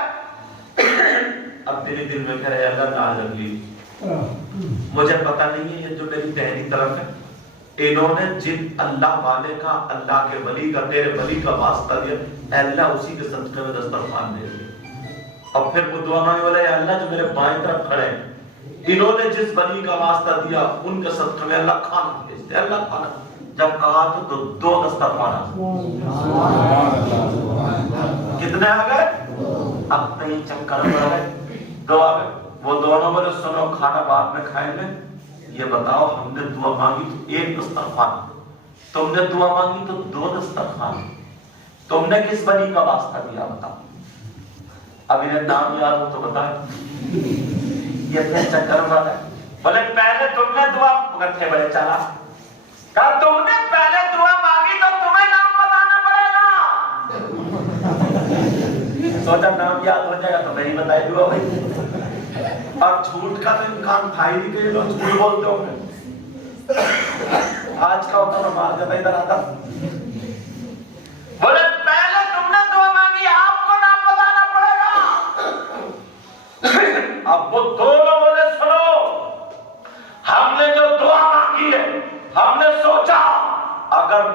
اب میرے دل میں کہہ رہے اللہ نازل لی، مجھے پتہ نہیں ہے یہ جو میری دہنی طرف ہے، انہوں نے جن اللہ والے کا، اللہ کے ولی کا، تیرے ولی کا واسطہ دیا، اے اللہ اسی کے صدقے میں دسترخوان دے دیا۔ اور پھر وہ دعا مانگے، بولے اللہ جو میرے بائیں طرف کھڑے ہیں، انہوں نے جس ولی کا واسطہ دیا ان کے صدقے میں اللہ کھانا بھیج دے، اللہ کھانا۔ جب کہا تو 2 دسترخوان آ گئے، کتنے آ گئے؟ اب کہیں چکر پڑ گئے، 2 آ گئے۔ وہ دونوں بولے سنو کھانا بعد میں کھائیں گے، یہ بتاؤ ہم نے دعا مانگی تو 1 دسترخوان، تم نے دعا مانگی تو 2 دسترخوان، تم نے کس ولی کا واسطہ دیا بتاؤ۔ اب انہیں نام یاد ہو تو بتائیں، یہ پھر چکر پڑ گئے۔ بولے پہلے تم نے دعا، مگر تھے بڑے چالاک، کہا تم نے پہلے دعا مانگی تو تمہیں نام بتانا پڑے گا۔ سوچا نام یاد ہو جائے گا تو میں ہی بتائی دعا بھائی، اور جھوٹ کا تو امکان تھا ہی نہیں کہ یہ لوگ جھوٹ بولتے ہوں گے، آج کا ہوتا میں مار جاتا ادھر آتا۔ بولے پہلے تم نے دعا مانگی، آپ کو نام بتانا پڑے گا۔ اب وہ دونوں بولے سنو، ہم نے جو دعا مانگی ہے، ہم نے سوچا اگر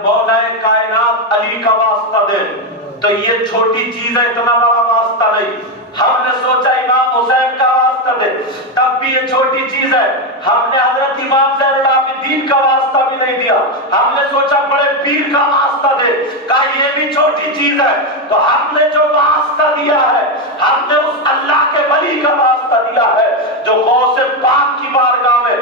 یہ چھوٹی چیز ہے، اتنا بڑا واسطہ نہیں. ہم نے سوچا امام حسین کا واسطہ دے، تب بھی یہ چھوٹی چیز ہے. ہم نے حضرت امام زین العابدین کا واسطہ بھی نہیں دیا. ہم نے سوچا بڑے پیر کا واسطہ دے، کہا یہ بھی چھوٹی چیز ہے. تو ہم نے جو واسطہ دیا ہے، ہم نے اس اللہ کے ولی کا واسطہ دیا ہے جو غوث پاک کی بارگاہ میں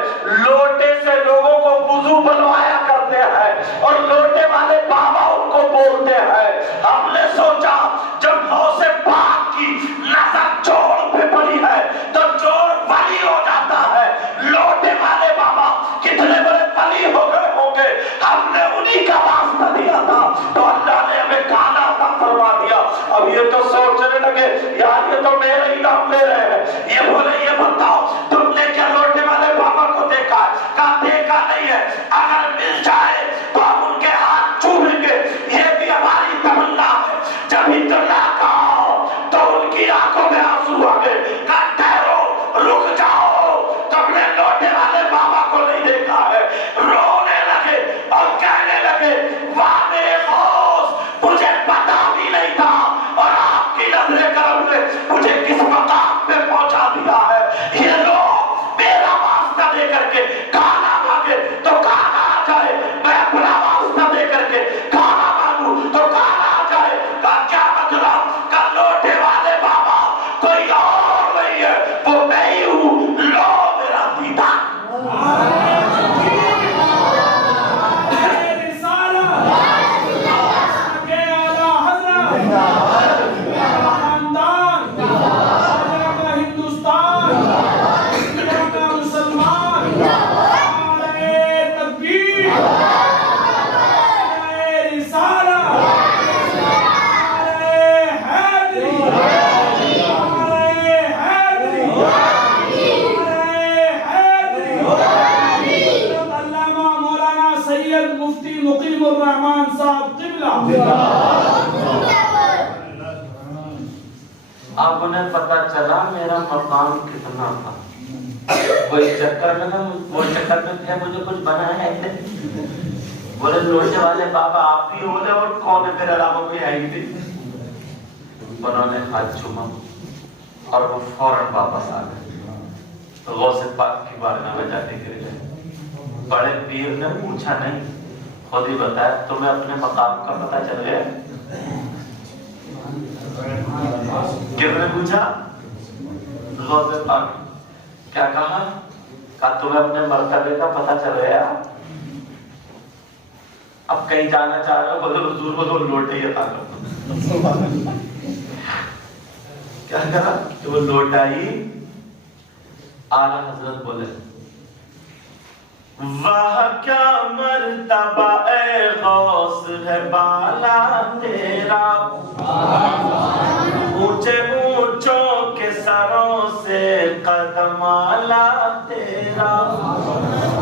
لوٹے سے لوگوں کو وضو بنوایا کرتے ہیں اور لوٹے والے بابا ان کو بولتے ہیں. ہم نے سوچا جب غوث پاک کی نظر چور پہ پڑی ہے تو چور ولی ہو جاتا ہے. لوٹے والے بابا کتنے بڑے ولی ہو گئے ہوں گے، ہم نے انہی کا واسطہ دیا تھا تو اللہ نے ہمیں کالا عطا فرما دیا. اب یہ تو سوچنے لگے یار یہ تو میرے ہی نام لے رہے ہیں. یہ بولے یہ بتاؤ تم نے کیا لوٹے والے بابا کو دیکھا ہے؟ کہا دیکھا نہیں ہے، اگر مل جائے تو ہم ان کے ہاتھ چومیں گے، یہ بھی ہماری تمنا ہے. جب اتنا کہا تو ان کی آنکھوں میں آنسو آ گئے. کہا ٹھہرو، رک جاؤ، تم نے لوٹے والے بابا کو نہیں دیکھا ہے. رونے لگے اور کہنے لگے واہ میرے غوث، مجھے پتا بھی نہیں تھا اور آپ کی نظر کرم نے مجھے کس مقام پہ پہنچا دیا ہے. یہ لوگ میرا واسطہ دے کر کے کھانا مانگے تو کھانا آ جائے، میں اپنا واسطہ دے کر کے کھانا مانگوں تو کھانا آ جائے. کہا کیا مطلب؟ کہا لوٹے والے بابا کوئی اور نہیں ہے، وہ میں ہی ہوں، لو میرا دیدار. اب انہیں پتا چلا میرا مقام کتنا تھا. وہی چکر میں تھے مجھے کچھ بنا ہے. بولے لوٹے والے بابا آپ ہی ہو، اور کون ہے میرے علاوہ کوئی ہے ہی نہیں. انہوں نے ہاتھ چوما اور وہ فوراً واپس آ گئے. تو غوث پاک کی بارگاہ میں جاتے گر گئے. بڑے پیر نے پوچھا نہیں، خود ہی بتایا تمہیں اپنے مقام کا پتہ چل گیا. کس نے پوچھا؟ غوث پاک. کیا کہا؟ کہا تمہیں اپنے مرتبے کا پتہ چل گیا. اب کہیں جانا چاہ رہے ہو، بولے حضور کو تو لوٹے ہی عطا کرو. کیا کہا کہ وہ لوٹا ہی. اعلیٰ حضرت بولے واہ کیا مرتبہ اے غوث ہے بالا تیرا، اونچے اونچوں کے سروں سے قدم آلا تیرا.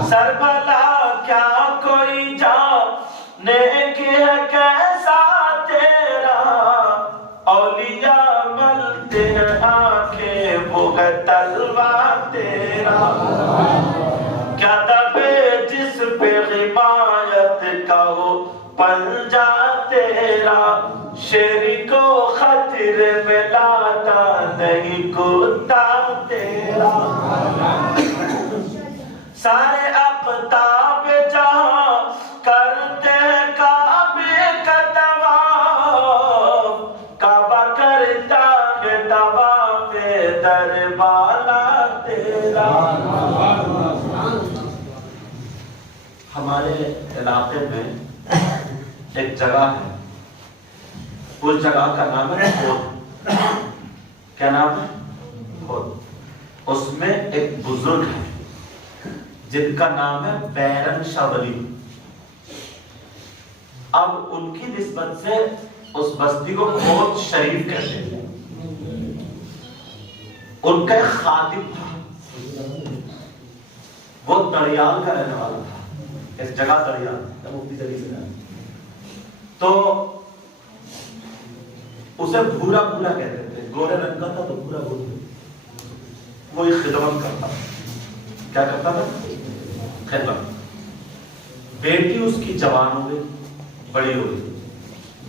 سر بھلا کیا کوئی جانے کی ہے کیسا تیرا، اولیاء ملتے ہیں آنکھیں وہ ہے تلوار تیرا. کیا دبے جس پہ غمایت کا ہو پنجا تیرا، شیری کو خطرے میں لاتا نہیں کتا تیرا. سارے اقطاب جہاں کرتے کعبے کا طواف، کعبہ کرتا ہے طواف در بالا تیرا. ہمارے علاقے میں ایک جگہ ہے، اس جگہ کا نام ہے کھود. کیا نام ہے؟ کھود. اس میں ایک بزرگ ہے جن کا نام ہے بیرن شاہ ولی. اب ان کی نسبت سے اس بستی کو کھود شریف کہتے ہیں. ان کا ایک خادم تھا، وہ دریال کا رہنے والا تھا. اس جگہ دریال مفتی جلی سے تو اسے بھورا بھورا کہتے تھے. گورے رنگ کا تھا تو بھورا بھورا. وہی خدمت کرتا. کیا کرتا تھا؟ خدمت. بیٹی اس کی جوان ہو گئی، بڑی ہو گئی،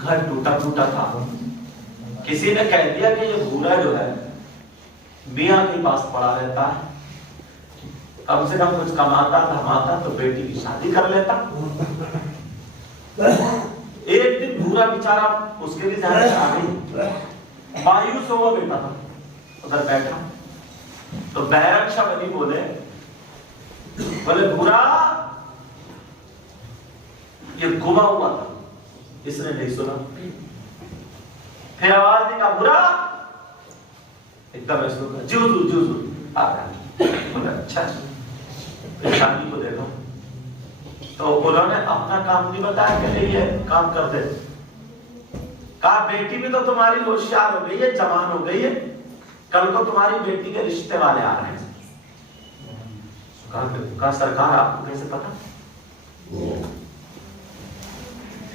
گھر ٹوٹا پھوٹا تھا، کسی نے کہہ دیا کہ یہ بھورا جو ہے میاں کے پاس پڑا رہتا ہے، کم سے کم کچھ کماتا دھماتا تو بیٹی کی شادی کر لیتا۔ ایک دن بھورا بیچارہ اس کے بھی ذہن میں آ گئی، مایوس ہوا بیٹا تھا ادھر بیٹھا، تو بہرن شاہ ولی بولے بھورا یہ گما ہوا تھا، اس نے نہیں سنا، پھر آواز دی کہا بھورا، ایک دم ایسا ہوگا جو آ گیا، بولے اچھا شادی کو دیکھو، تو انہوں نے اپنا کام نہیں بتایا کہ یہ کام کر دے، کہا بیٹی بھی تو تمہاری ہوشیار ہو گئی ہے، جوان ہو گئی ہے، کل کو تمہاری بیٹی کے رشتے والے آ رہے ہیں۔ کہا سرکار آپ کو کیسے پتا؟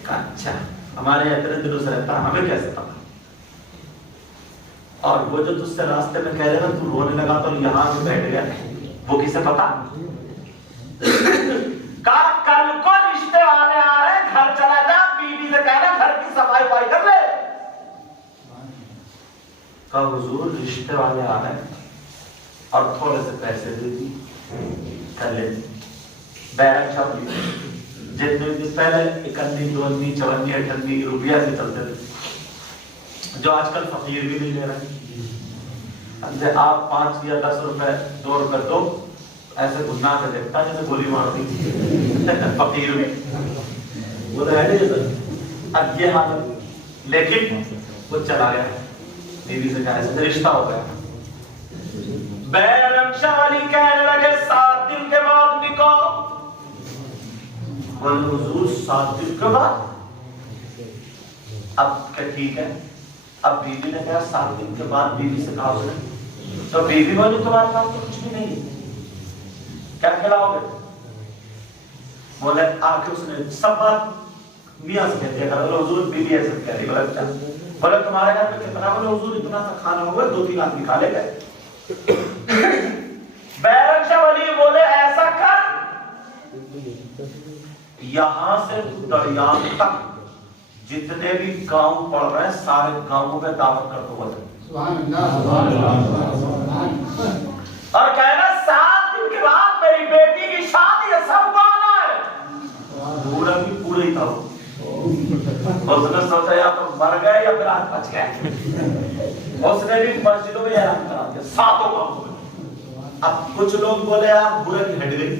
کہا اچھا ہمارے یہاں اتنے دنوں سے رہتا ہے، ہمیں کیسے پتا؟ اور وہ جو تجھ سے راستے میں کہہ رہے نا تو رونے لگا تو یہاں بھی بیٹھ گیا، وہ کسے پتا؟ کہا کل کو رشتے والے آ رہے ہیں، گھر چلا جا، بیوی سے کہنا گھر کی صفائی وائی کر لے۔ کہا حضور رشتے والے آ رہے ہیں اور تھوڑے سے پیسے دے دی کر لے۔ بیرن شاہ جتنے دن پہلے 51 52 54 58 روپیہ سے چلتے تھے، جو آج کل فقیر بھی نہیں لے رہے ہیں، آپ 5 یا 10 روپے 2 روپے دو، ایسے گھنا کے دیکھتا ہے جیسے گولی مار دی فقیر بھی، وہ تو ہے نہیں جیسا اب یہ حالت، لیکن وہ چلا گیا، بیوی سے کہا ایسے رشتہ ہو گیا۔ بیرن شاہ ولی کہنے لگے 7 دن کے بعد نکو۔ بولے حضور 7 دن کے بعد؟ اب کہ ٹھیک ہے، اب بیوی نے کہا 7 دن کے بعد، بیوی سے کہا اس نے، تو بیوی بولی تمہارے پاس تو کچھ بھی نہیں، کیا کھلاؤ گے؟ بولے آ کے اس نے سب بات میاں سے کہتے ہیں، حضور بیوی ایسے کہہ رہی، بولے اچھا، بولے تمہارے گھر میں کتنا؟ بولے حضور اتنا سا کھانا ہوگا 2-3 آدمی کھا لے گئے۔ بیرن شاہ ولی بولے ایسا کر، یہاں سے دریان تک جتنے بھی گاؤں پڑ رہے ہیں سارے گاؤں میں دعوت کر دو، اور کہنا 7 دن کے بعد میری بیٹی کی شادی ہے، سب کو آنا ہے۔ پورا بھی پورا ہی تھا، اس نے سوچا یا تو مر گئے یا پھر آج بچ گئے، اس نے بھی مسجدوں میں اعلان کرا دیا 7 گاؤں میں۔ اب کچھ لوگ بولے آپ بورے کی ہٹ گئی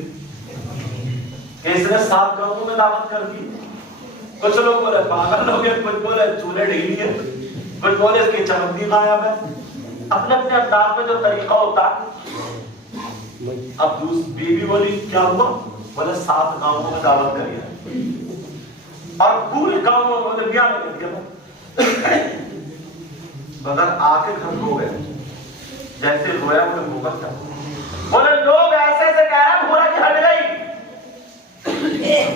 کہ اس نے 7 گاؤں میں دعوت کر دی، کچھ لوگ بولے پاگل ہو گئے، کچھ بولے چولہے ڈھیلی ہے، کچھ بولے اس کی چمندی غائب ہے، اپنے اپنے انداز میں جو طریقہ ہوتا ہے۔ اب بیوی بولی کیا ہوا؟ بولے 7 گاؤں میں دعوت کری ہے، اور پورے گاؤں میں بولے میاں نے کر دیا، مگر آ کے گھر رو گئے، جیسے رویا انہیں محبت تھا، بولے لوگ ایسے سے کہہ رہے ہیں بھورا کی ہٹ گئی۔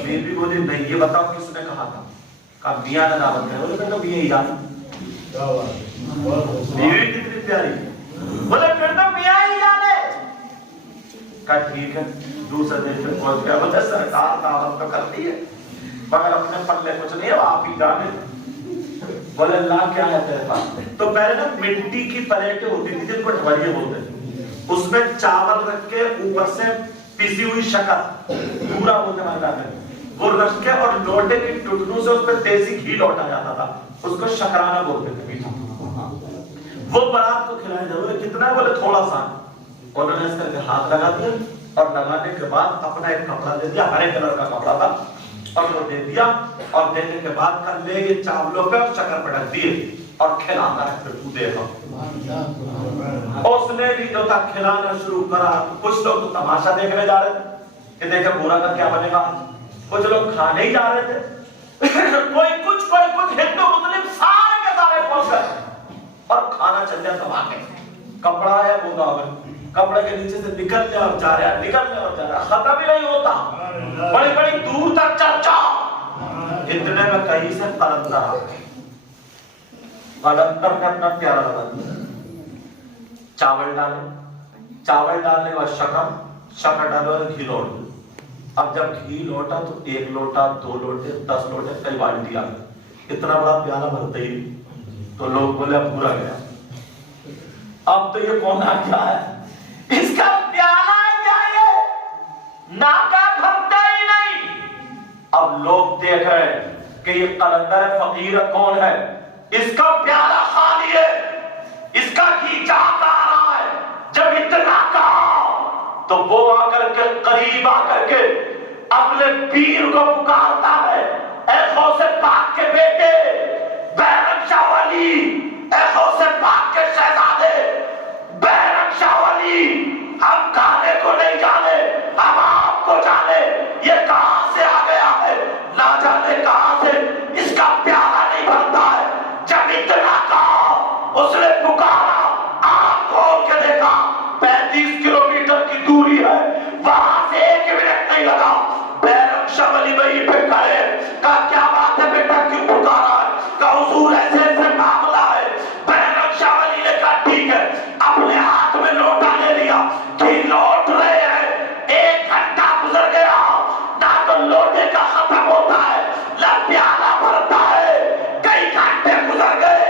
بیوی بولی نہیں یہ بتاؤ کس نے کہا تھا؟ کہا میاں نے دعوت کیا۔ بولے میں تو میاں ہی جانا، بیوی کتنی پیاری، بولے پھر تو میاں ہی جانے۔ کہا ٹھیک ہے، دوسرے دن پھر پہنچ گیا، بولے سرکار دعوت تو کرتی ہے مگر اپنے پلے کچھ نہیں ہے، آپ ہی جانے۔ بولے اللہ کیا ہے تیرے پاس؟ تو پہلے نا مٹی کی پلیٹیں ہوتی تھی جن کو ڈھولیے بولتے تھے، اس میں چاول رکھ کے اوپر سے پیسی ہوئی شکر پورا بولتے ہیں وہ رکھ کے، اور لوٹے کی ٹکنوں سے اس پہ دیسی گھی لوٹا جاتا تھا، اس کو شکرانہ بولتے تھے میٹھا۔ وہ برات کو کھلائے جائے، کتنا؟ بولے تھوڑا سا۔ انہوں نے اس کر کے ہاتھ لگا دیا، اور لگانے کے بعد اپنا ایک کپڑا دے دیا، ہرے کلر کا کپڑا تھا، اور وہ دے دیا، اور دینے کے بعد کر لے یہ چاولوں پہ اور شکر پہ ڈال دیے اور کھلاتا ہے، پھر تو دیکھا۔ اس نے بھی جو تھا کھلانا شروع کرا، کچھ لوگ تو تماشا دیکھنے جا رہے تھے کہ دیکھیں بورا کا کیا بنے گا، کچھ لوگ کھانے ہی جا رہے تھے، کوئی کچھ ہندو مسلم سارے کے سارے پہنچ گئے اور کھانا چل گیا دبا کے، کپڑا ہے بودا میں، کپڑے کے نیچے سے نکل لیا اور جا رہا ہے، نکل لیا اور جا رہا ہے، ختم ہی نہیں ہوتا، بڑی بڑی دور تک چرچا۔ اتنے میں کہیں سے قلندر آ گئے، قلندر نے اپنا پیارا لگا دیا، چاول ڈالے، چاول ڈالنے کے بعد شکر ڈالے اور گھی لوٹ دیا۔ اب جب گھی لوٹا تو 1 لوٹا 2 لوٹے 10 لوٹے کئی بالٹی آ گئی، اتنا بڑا پیالہ بھرتے ہی تو لوگ بولے اب پورا گیا، اب تو یہ کون آ گیا ہے، اس کا پیالہ کیا ہے، ناکا بھرتا ہی نہیں۔ اب لوگ دیکھ رہے ہیں کہ یہ قلندر فقیر کون ہے، اس کا پیالہ خالی ہے، اس کا کھینچا آ رہا ہے۔ جب اتنا کہا تو وہ آ کر کے قریب آ کر کے اپنے پیر کو پکارتا ہے، اے غوث پاک کے بیٹے بیرم شاہ ولی، اے غوث پاک کے شہزادے بیرم شاہ ولی، ہم کھانے کو نہیں جانے، ہم آپ کو جانے، یہ کہاں سے آ گیا ہے، نہ جانے کہاں سے، اس کا پیالہ نہیں بھرتا ہے۔ جب اتنا کہا اس نے پکارا، آنکھ کھول کے دیکھا 35 کلومیٹر کی دوری ہے، وہاں سے 1 منٹ نہیں لگا، بیرم شاہ ولی وہیں پہ کھڑے، کہا کیا بات ہے بیٹا کیوں پکارا ہے، کہا حضور ایسے ایسے معاملہ ہے۔ بیرم شاہ ولی نے کہا ٹھیک ہے، اپنے ہاتھ میں لوٹا لے لیا کہ لوٹ رہے ہیں، 1 گھنٹہ گزر گیا، نہ تو لوٹے کا ختم ہوتا ہے نہ پیالہ بھرتا ہے، کئی گھنٹے گزر گئے،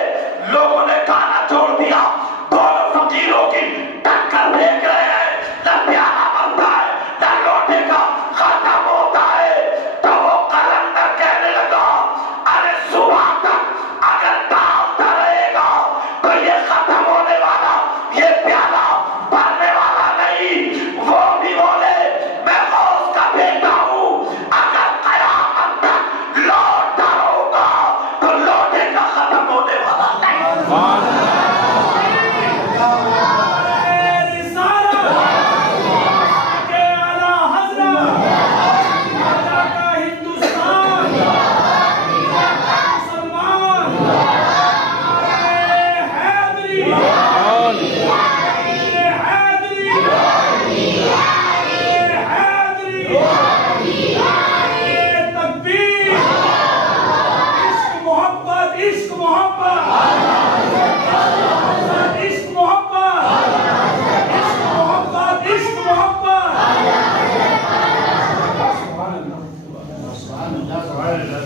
لوگوں نے کھانا چھوڑ دیا، دونوں فقیروں کی ٹکر دیکھ رہے ہیں، نہ پیالہ بھرتا ہے نہ لوٹے کا ختم ہوتا ہے۔ تو وہ قلندر کہنے لگا، ارے صبح تک اگر ڈالتا رہے گا تو یہ ختم ہونے والا، یہ پیالہ بھرنے والا نہیں۔ وہ بھی بولے میں غوث کا بیٹا ہوں، اگر قیامت تک لوٹتا رہوں گا تو لوٹے کا ختم ہونے والا نہیں۔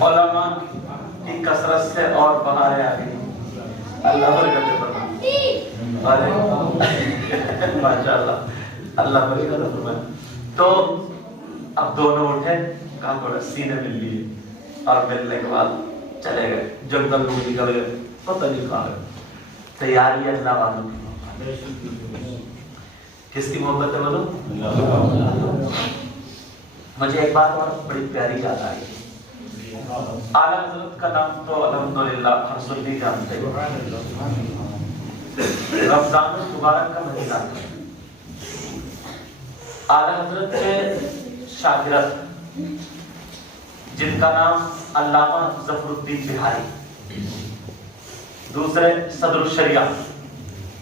علماء کی کثرت سے اور بہاریں آ گئی، اللہ برکت فرمائے، ماشاءاللہ اللہ برکت فرمائے۔ تو اب دونوں اٹھے، کہا تھوڑا سینے مل لیے، اور ملنے کے بعد چلے گئے، جنگل میں نکل گئے، پتہ نہیں کہاں گئے۔ تیاری اللہ والوں کی، کس کی محبت ہے بولو؟ مجھے ایک بات اور بڑی پیاری یاد آئی، اعلیٰ حضرت کا نام تو الحمدللہ ہر سنی جانتے ہیں، رمضان المبارک کا مہینہ تھا، اعلیٰ حضرت کے شاگرد جن کا نام علامہ ظفر الدین بہاری، دوسرے صدر الشریعہ،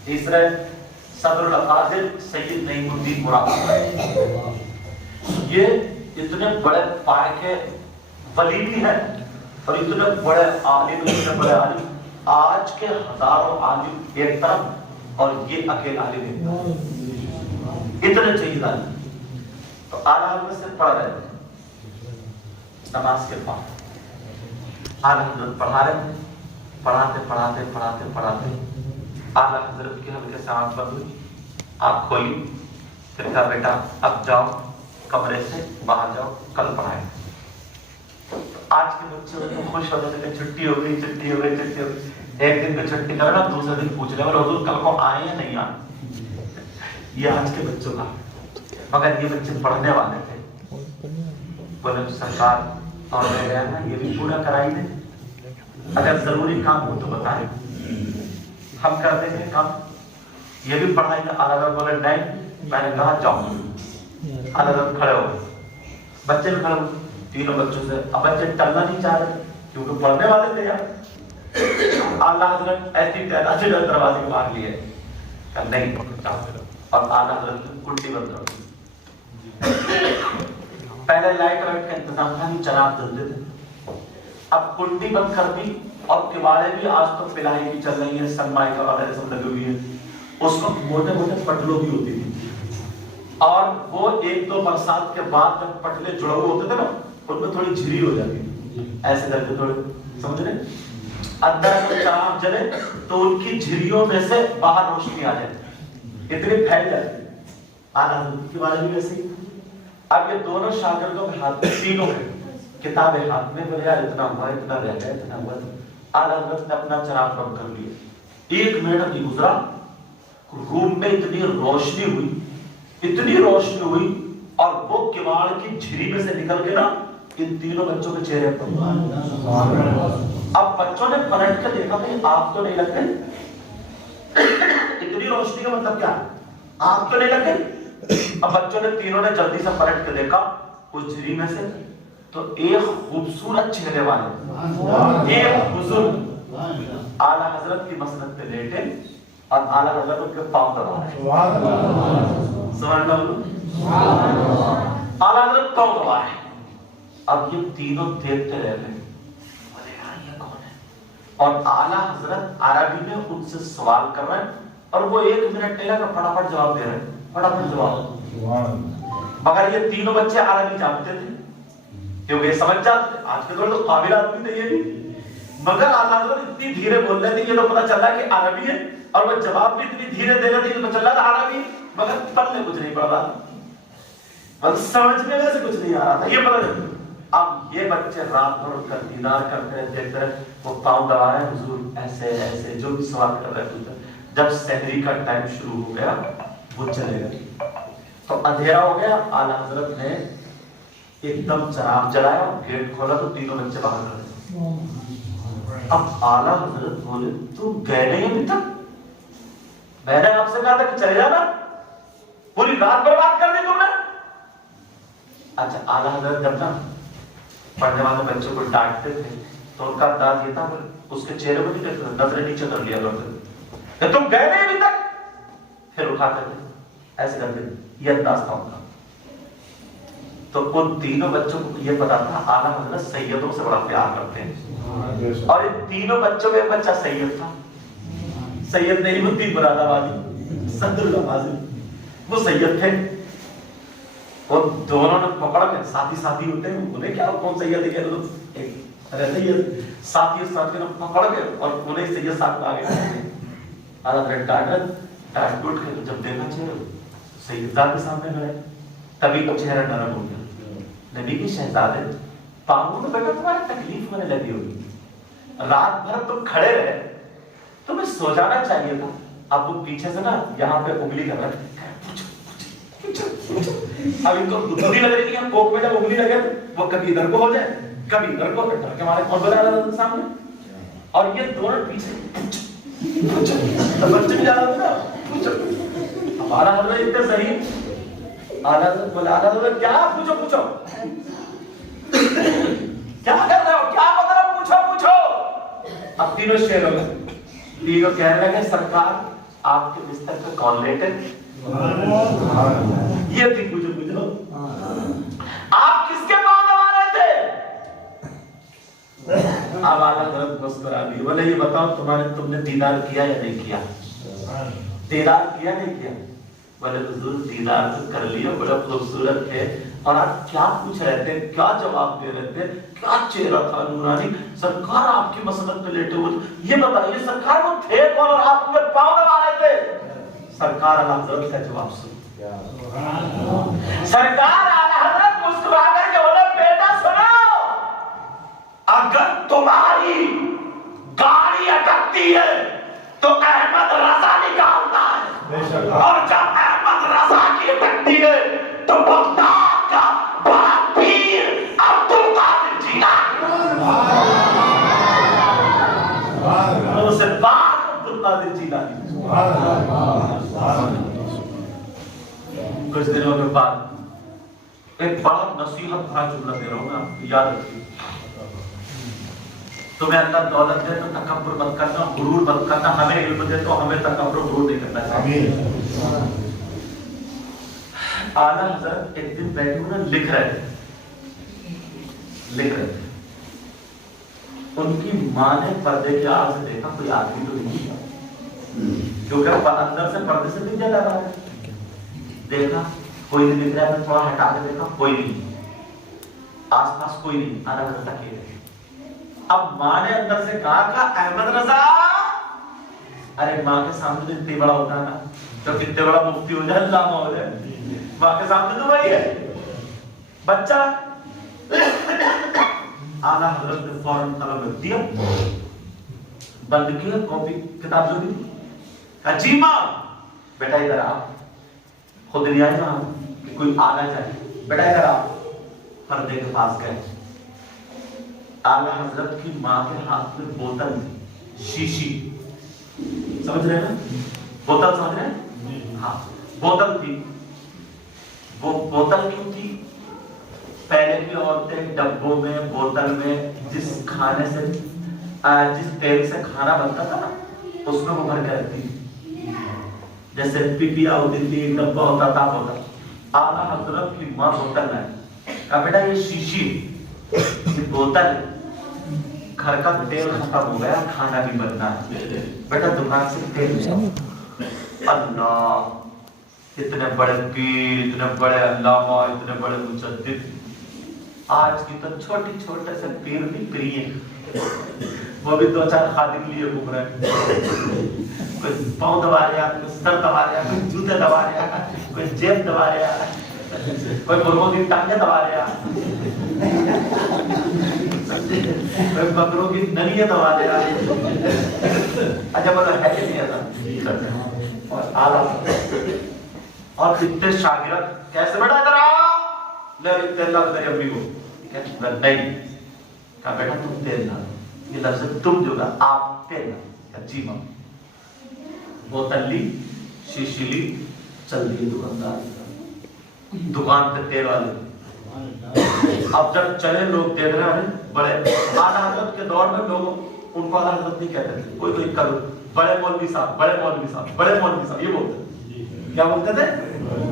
تیسرے صدر الافاضل سید نعیم الدین مراد، یہ اتنے بڑے پائے کے ولی بھی ہیں اور اتنے بڑے عالم، اتنے بڑے عالم، آج کے ہزاروں عالم ایک طرف اور یہ اکیلا عالم ایک طرف، اتنے چیز عالم۔ تو اعلیٰ حضرت سے پڑھ رہے تھے نماز کے بعد، اعلیٰ حضرت پڑھا رہے تھے، پڑھاتے پڑھاتے پڑھاتے پڑھاتے اعلیٰ حضرت کی ہلکے سے آنکھ بند ہوئی، آنکھ کھولی، پھر کہا بیٹا اب جاؤ کمرے سے باہر جاؤ، کل پڑھائیں۔ آج کے بچے خوش ہو جاتے ہیں، چھٹی ہو گئی چھٹی ہو گئی چھٹی ہو گئی، ایک دن کو چھٹی کرو نا، دوسرے دن پوچھ رہے حضور کل کو آئے یا نہیں آئے، یہ آج کے بچوں کا۔ مگر یہ بچے پڑھنے والے تھے، بولے سرکار اور میں گیا نا، یہ بھی پورا کرائی دیں، اگر ضروری کام ہو تو بتائیں ہم کر دیں گے کام، یہ بھی پڑھائی کا۔ اعلیٰ حضرت بولے نہیں، میں نے کہا جاؤ۔ اعلیٰ حضرت کھڑے ہو، بچے بھی کھڑے ہو، تینوں بچوں سے، اب بچے ٹلنا نہیں چاہ رہے کیونکہ پڑھنے والے تھے یار۔ اعلیٰ حضرت ایسی تعداد سے دروازے کے باہر لیے، کہ نہیں جاؤ، اور اعلیٰ حضرت کی کنڈی بند کر دی۔ پہلے لائٹ وائٹ کا انتظام تھا، نہیں چراغ جلتے تھے، اب کنڈی بند کر دی، اور کباڑے بھی آج تو پلائی بھی چل رہی ہیں، سنمائکا وغیرہ سب لگی ہوئی ہیں، اس وقت موٹے موٹے پٹلوں بھی ہوتی تھی، اور وہ 1-2 برسات کے بعد جب پٹلے جڑے ہوئے ہوتے تھے نا، ان میں تھوڑی جھری ہو جاتی تھی، ایسے کر کے تھوڑے، سمجھ رہے؟ اندر اگر چراغ جلے تو ان کی جھریوں میں سے باہر روشنی آ جائے، اتنی پھیل جاتی۔ اعلیٰ حضرت کی والے بھی ویسے ہی۔ اب یہ دونوں شاگردوں کے ہاتھ میں، تینوں کے کتابیں ہاتھ میں، بولے یار اتنا ہوا، اتنا رہ گیا، اتنا ہوا۔ اعلیٰ حضرت نے اپنا چراغ بند کر لیا، 1 منٹ نہیں گزرا، روم میں اتنی روشنی ہوئی، اتنی روشنی ہوئی، اور وہ کواڑ کی جھری میں سے نکل کے نا ان تینوں بچوں کے چہرے پر۔ اب بچوں نے پلٹ کے دیکھا کہ آپ تو نہیں لگ گئے، اتنی روشنی کا مطلب کیا، آپ تو نہیں لگ گئے۔ اب بچوں نے تینوں نے جلدی سے پلٹ کے دیکھا اس جھری میں سے، تو ایک خوبصورت چہرے والے ایک بزرگ اعلیٰ حضرت کی مسند پہ لیٹے اور اعلیٰ حضرت ان کے پاؤں دبا رہے۔ سبحان اللہ، اعلیٰ حضرت پاؤں دبا رہے۔ اب یہ تینوں دیکھتے رہ گئے، بولے یار یہ کون ہے؟ اور اعلیٰ حضرت عربی میں ان سے سوال کر رہے ہیں، اور وہ 1 منٹ نہیں لگا، فٹافٹ جواب دے رہے ہیں، فٹافٹ جواب۔ مگر یہ تینوں بچے عربی جانتے تھے، کیونکہ یہ سمجھ جاتے تھے، آج کے دور تو قابل آدمی تھے یہ بھی، مگر اعلیٰ حضرت اتنی دھیرے بول رہے تھے، یہ تو پتہ چل رہا ہے کہ عربی ہے، اور وہ جواب بھی اتنی دھیرے دے رہے تھے کہ پتہ چل رہا تھا عربی، مگر پڑھنے کچھ نہیں پڑ رہا تھا، بس سمجھنے میں سے کچھ نہیں آ رہا تھا، یہ پتہ نہیں۔ اب یہ بچے رات بھر ان کا دیدار کرتے رہے، دیکھتے رہے، وہ پاؤں دبا رہے، حضور ایسے ایسے جو بھی سوال کر رہے تھے۔ جب سحری کا ٹائم شروع ہو گیا وہ چلے گئے، تو اندھیرا ہو گیا۔ اعلیٰ حضرت نے ایک دم چراغ جلایا، گیٹ کھولا تو تینوں بچے باہر کھڑے۔ اب اعلیٰ حضرت بولے تم گئے نہیں ابھی تک؟ میں نے آپ سے کہا تھا کہ چلے جانا، پوری رات برباد کر دی تم نے۔ اچھا اعلیٰ حضرت جب نا پڑھنے والے بچوں کو ڈانٹتے تھے تو ان کا انداز یہ تھا، اس کے چہرے کو نہیں دیکھتے، نظریں نیچے کر لیا کرتے کہ تم گئے نہیں ابھی تک، پھر اٹھاتے تھے ایسے کرتے تھے، یہ انداز تھا ان کا۔ تو ان تینوں بچوں کو یہ پتا تھا اعلیٰ حضرت سیدوں سے بڑا پیار کرتے ہیں، اور ان تینوں بچوں میں بچہ سید تھا، سید نعیم الدین مراد آبادی صدر العظیم، وہ سید تھے۔ اور دونوں نے پکڑ کے، ساتھی ساتھی ہوتے ہیں انہیں کیا کون سید ہے کہ ارے سید ساتھی ساتھی نے پکڑ کے اور انہیں سید ساتھ آگے اعلیٰ حضرت ڈانٹ ٹوٹ کے جب دیکھا چہرہ سیدہ کے سامنے کھڑے، تبھی تو چہرہ نرم ہو گیا۔ نبی کے شہزادے پاؤں میں بیٹا تمہاری تکلیف ہونے لگی ہوگی، رات بھر تم کھڑے رہے، تمہیں سو جانا چاہیے تھا۔ اب وہ پیچھے سے نا یہاں پہ انگلی کر رہے، اب ان کو دھودی لگ رہی ہے، کوک میں جب انگلی لگے وہ کبھی ادھر کو ہو جائے کبھی ادھر کو، ڈر کے مارے کون بلا رہا تھا سامنے، اور یہ دونوں پیچھے بچے بھی جا رہا تھا۔ ہمارا حضرت اتنے صحیح، اعلیٰ حضرت بولا اعلیٰ حضرت کیا پوچھو پوچھو کیا کر رہے ہو، کیا مطلب پوچھو پوچھو۔ اب تینوں شیر ہو گئے، تینوں کہہ رہے ہیں کہ سرکار آپ کے بستر پہ کون لیٹے؟ یہ تھی پوچھو پوچھو، آپ کس کے پاؤں دبا رہے تھے؟ اب اعلیٰ حضرت مسکرا دی، بولے یہ بتاؤ تم نے دیدار کیا یا نہیں کیا؟ دیدار کیا نہیں کیا؟ بولے حضور دیدار تو کر لیا، بڑا خوبصورت ہے، اور آپ کیا پوچھ رہے تھے، کیا جواب دے رہے تھے، کیا چہرہ تھا نورانی، سرکار آپ کی مسند پہ لیٹے ہوئے، یہ بتائیے سرکار وہ تھے کون اور آپ ان کے پاؤں دبا رہے تھے؟ سرکار اعلیٰ حضرت کا جواب سن، سرکار اعلیٰ حضرت مسکرا کر کے بولے بیٹا سنو، اگر تمہاری گاڑی اٹکتی ہے تو احمد رضا نکالتا ہے، اور جب احمد رضا کی اٹکتی ہے تو بغداد کا بڑا پیر عبد القادر جیلانی، اور اسے بعد عبد القادر جیلانی۔ کچھ دنوں کے بعد ایک بڑا نصیحت بھرا جملہ دے رہا ہوں، آپ کو یاد رکھیے، تمہیں اللہ دولت دے تو تکبر مت کرنا، غرور مت کرنا، ہمیں علم دے تو ہمیں تکبر و غرور نہیں کرنا چاہیے۔ اعلیٰ حضرت ایک دن بیٹھے ہوئے لکھ رہے تھے، ان کی ماں نے پردے کے آڑ سے دیکھا کوئی آدمی تو نہیں تھا، کیونکہ اندر سے پردے سے نہیں جلا رہا ہے، دیکھا کوئی نہیں لکھ رہا ہے، تھوڑا ہٹا کے دیکھا کوئی نہیں، آس پاس کوئی نہیں، اعلیٰ حضرت اکیلے، اب ماں نے اندر سے کہا احمد رضا، ارے ماں کے سامنے تو اتنی بڑا ہوتا ہے نا، تو کتنے بڑا مفتی ہو جائے، علامہ ہو جائے، ماں کے سامنے تو وہی ہے بچہ۔ اعلیٰ حضرت نے فوراً قلم رکھ دیا، بند کیا کاپی کتاب جو بھی، کہا جی ماں بیٹا ادھر آپ، خود نہیں آئے نا کہ کوئی آنا چاہیے، بیٹا ادھر آپ۔ پردے کے پاس گئے، اعلیٰ حضرت کی ماں کے ہاتھ میں بوتل تھی، شیشی، سمجھ رہے ہیں نا بوتل، سمجھ رہے ہیں؟ ہاں بوتل تھی۔ وہ بوتل کیوں تھی؟ پہلے کی عورتیں ڈبوں میں، بوتل میں جس کھانے سے، جس تیل سے کھانا بنتا تھا نا، اس میں وہ بھر کے رکھتی تھی، جیسے پپیا ہوتی تھی، ڈبا ہوتا تھا، بوتل۔ اعلیٰ حضرت کی ماں بوتل لائے، کہا بیٹا یہ شیشی، یہ بوتل، گھر کا تیل ختم ہو گیا، کھانا بھی بننا ہے، بیٹا دکان سے تیل لے آؤ۔ اللہ، اتنے بڑے پیر، اتنے بڑے علامہ، اتنے بڑے مجدد، آج کی تو چھوٹی چھوٹے سے پیر بھی پری ہیں، وہ بھی دو چار خادم لیے گھوم رہے ہیں، کوئی پاؤں دبا رہا، کوئی سر دبا رہا، کوئی جوتے دبا رہا، کوئی جیب دبا رہا، کوئی مرغوں کی ٹانگیں دبا رہا، کوئی بکروں کی نلیاں دبا رہا۔ اچھا بولو ہے کہ نہیں ایسا؟ اور اعلیٰ اور کتنے شاگرد، کیسے بیٹا ادھر آ، لے تیل لا میری امی کو، نہیں، کہا بیٹا تم تیل لا، یہ لفظ تم جو نا، آپ تیل لا، جی ماں۔ بوتل لی، شیشی لی، چل دی دکاندار، دکان پہ تیل والے۔ اب جب چلے لوگ دیکھ رہے ہیں، بڑے اعلیٰ حضرت کے دور میں لوگ ان کو اعلیٰ حضرت نہیں کہتے تھے، کوئی کوئی کرو، بڑے مولوی صاحب، بڑے مولوی صاحب، بڑے مولوی صاحب، یہ بولتے تھے، کیا بولتے تھے؟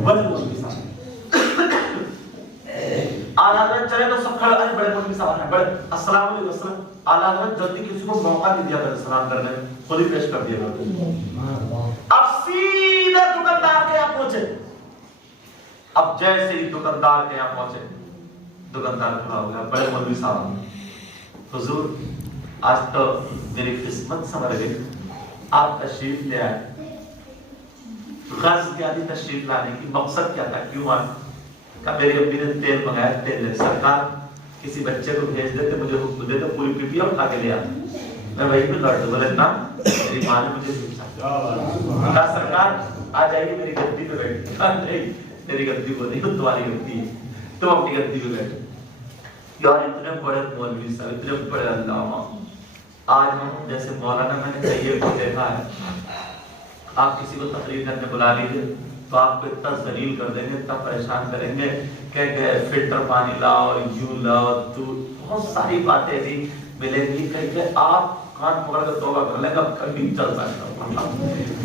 بڑے مولوی صاحب۔ اعلیٰ حضرت چلے تو سب کھڑے، ارے بڑے مولوی صاحب ہیں، بڑے السلام علیکم السلام۔ اعلیٰ حضرت جلدی کسی کو موقع نہیں دیا کرتے سلام کرنے، خود ہی پیش کر دیا کرتے۔ اب سیدھے دکاندار کے یہاں پہنچے، اب جیسے ہی دکاندار کے یہاں پہنچے، دکاندار کھڑا ہو گیا، بڑے مولوی صاحب، حضور آج تو میری قسمت سنور گئی، آپ تشریف لے آئے، غرض کیا تھی تشریف لانے کی، مقصد کیا تھا، کیوں آئے؟ کہ میری امی نے تیل منگایا، تیل لے، سرکار کسی بچے کو بھیج دیتے، مجھے حکم دیتے، پوری پپیا اٹھا کے لے آتے، میں وہیں پہ لوٹ دوں، بولے نا میری ماں نے مجھے پوچھا، کہا سرکار آ جائیے میری گدی پہ بیٹھ، کہا نہیں میری گدی کو نہیں، تمہاری گدی ہے، تم اپنی گدی پہ بیٹھو۔ یار اتنے بڑے مولوی صاحب، اتنے بڑے علامہ، آج ہم جیسے مولانا میں نے طیب کو دیکھا ہے، آپ کسی کو تقریر کرنے بلا لیجیے تو آپ کو اتنا ذلیل کر دیں گے، اتنا پریشان کریں گے کہ فلٹر پانی لاؤ، یوں لاؤ، تو بہت ساری باتیں ایسی ملیں گی کہ آپ کان پکڑ کر توبہ کر لیں گے، اب کبھی نہیں چل سکتا۔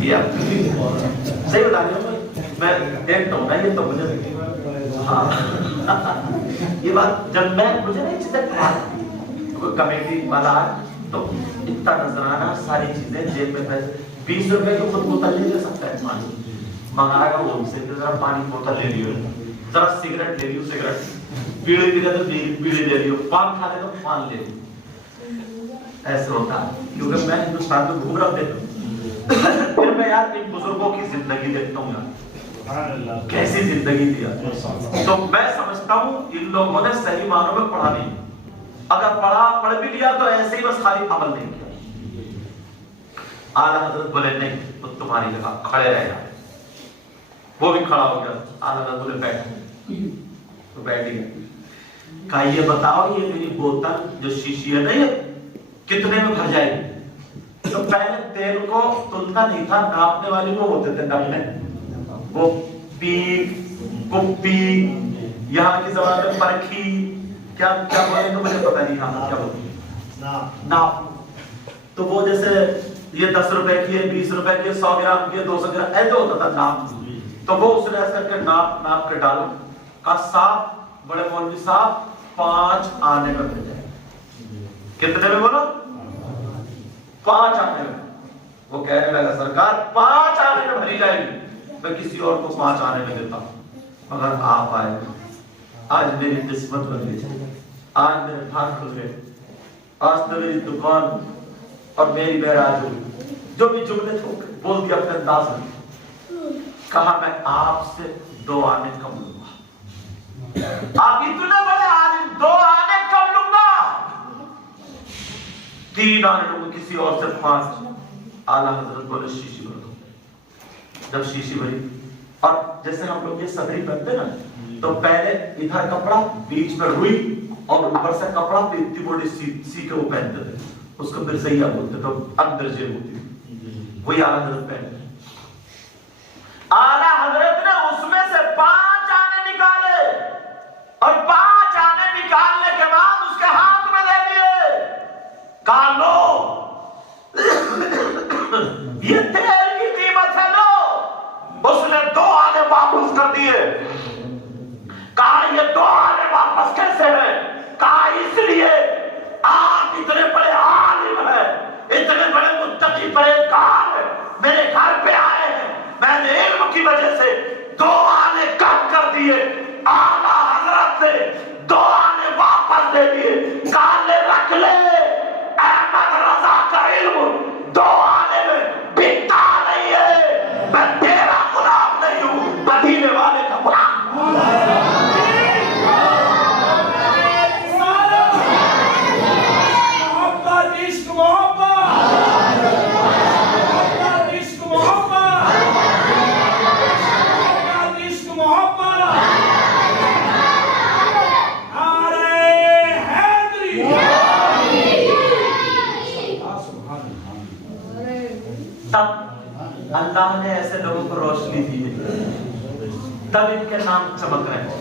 یہ آپ صحیح بتا رہی ہوں، میں دیکھتا ہوں نا، یہ تو مجھے یہ بات جب میں مجھے نہیں چیزیں کوئی کمیٹی والا تو اتنا نظرانہ ساری چیزیں جیب میں پیسے 20 روپے کی خود بوتل نہیں لے سکتا ہے، پانی منگائے گا وہ سے ذرا پانی بوتل لے لیو، ذرا سگریٹ لے لیو، سگریٹ، بیڑی پی رہے تو بیڑی لے لیو، پان کھا لے تو پان لے لیو، ایسے ہوتا ہے۔ کیونکہ میں ہندوستان میں گھوم رہا ہوں، پھر میں یار ان بزرگوں کی زندگی دیکھتا ہوں یار، کیسی زندگی تھی یار، تو میں سمجھتا ہوں ان لوگوں نے صحیح معنوں میں پڑھا نہیں، اگر پڑھ بھی لیا تو ایسے ہی بس خالی عمل نہیں کیا۔ اعلیٰ حضرت بولے نہیں تو تمہاری جگہ کھڑے رہ جائے، وہ بھی کھڑا ہو گیا، اعلیٰ حضرت بولے بیٹھو، تو بیٹھ گیا، کہا یہ بتاؤ یہ میری بوتل جو شیشی ہے نا یہ کتنے میں بھر جائے گی؟ تو پہلے تیل کو تلنا نہیں تھا، ناپنے والی وہ ہوتے تھے ڈبے، وہ پیک، کپی، یہاں کی زبان میں پرکھی، کیا بولیں تو مجھے پتہ نہیں، ہاں کیا بولیں، ناپ، تو وہ جیسے یہ 10 روپے کی ہے، 20 روپے کی ہے، 100 گرام کی ہے، 200 گرام، ایسے ہوتا تھا ناپ، تو وہ اس نے ایسا کر کے ناپ کے ڈالو، کہا صاحب بڑے مولوی صاحب 5 آنے میں بھیجے، کتنے میں بولو؟ 5 آنے میں۔ وہ کہنے لگا سرکار 5 آنے میں بھری جائے گی، میں کسی اور کو 5 آنے میں دیتا ہوں، مگر آپ آئے، آج میری قسمت بن گئی، آج میرے بھاگ کھل گئے، آج تو میری دکان اور میری معراج ہوئی. جو بھی جملے تھے بول دیا اپنے انداز میں. کہا میں آپ سے 2 آنے کم لوں گا. آپ اتنے بڑے عالم 2 آنے کم لوں گا. 3 آنے لوں گا, کسی اور سے 5. اعلیٰ حضرت بولے شیشی بھر دو. جب شیشی بھری, اور جیسے ہم لوگ یہ صدری پہنتے نا, تو پہلے ادھر کپڑا, بیچ میں روئی, اور اوپر سے کپڑا پہ اتنی بڑی سی کے وہ پہنتے تھے. اس کو مرزیہ بولتے تھے, اندر جیب ہوتی تھی. وہی اعلیٰ حضرت پہنتے. اعلیٰ حضرت نے اس میں سے 5 آنے نکالے, اور 5 آنے نکالنے کے بعد اس کے ہاتھ میں دے دیے. کہا لو, یہ تیل کی قیمت ہے, لو. اس نے 2 آنے واپس کر دیے. کہا یہ 2 آنے واپس کیسے ہیں؟ کہا اس لیے آپ اتنے بڑے عالم ہیں, اتنے بڑے متقی پرہیزگار ہیں, میرے گھر پہ آئے ہیں, میں نے علم کی وجہ سے 2 آنے کم کر دیے. اعلیٰ حضرت نے 2 آنے واپس دے دیے. کہا لے رکھ لے, احمد رضا کا علم 2 آنے میں بکتا نہیں ہے. میں تیرا غلام نہیں ہوں, مدینے والے کا غلام. اللہ نے ایسے لوگوں کو روشنی دی ہے, تب ان کے نام چمک رہے ہیں.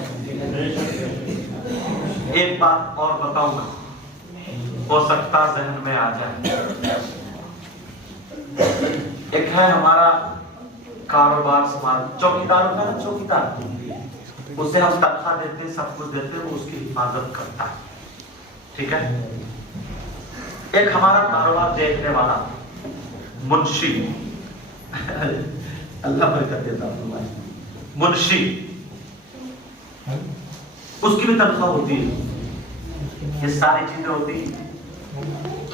ایک بات اور بتاؤں گا, ہو سکتا ذہن میں آ جائے. ایک ہے ہمارا کاروبار سنبھال, چوکیدار ہوتا ہے نا, چوکیدار, اسے ہم تنخواہ دیتے, سب کچھ دیتے, وہ اس کی حفاظت کرتا ہے. ٹھیک ہے. ایک ہمارا کاروبار دیکھنے والا منشی, اللہ برکت دیتا ہوں, منشی, اس کی بھی تنخواہ ہوتی ہے, یہ ساری چیزیں ہوتی.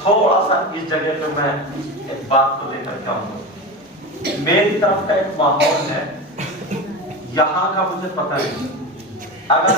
تھوڑا سا اس جگہ پہ میں ایک بات کو لے کر کے آؤں گا. میری طرف کا ایک ماحول ہے, یہاں کا مجھے پتہ نہیں, اگر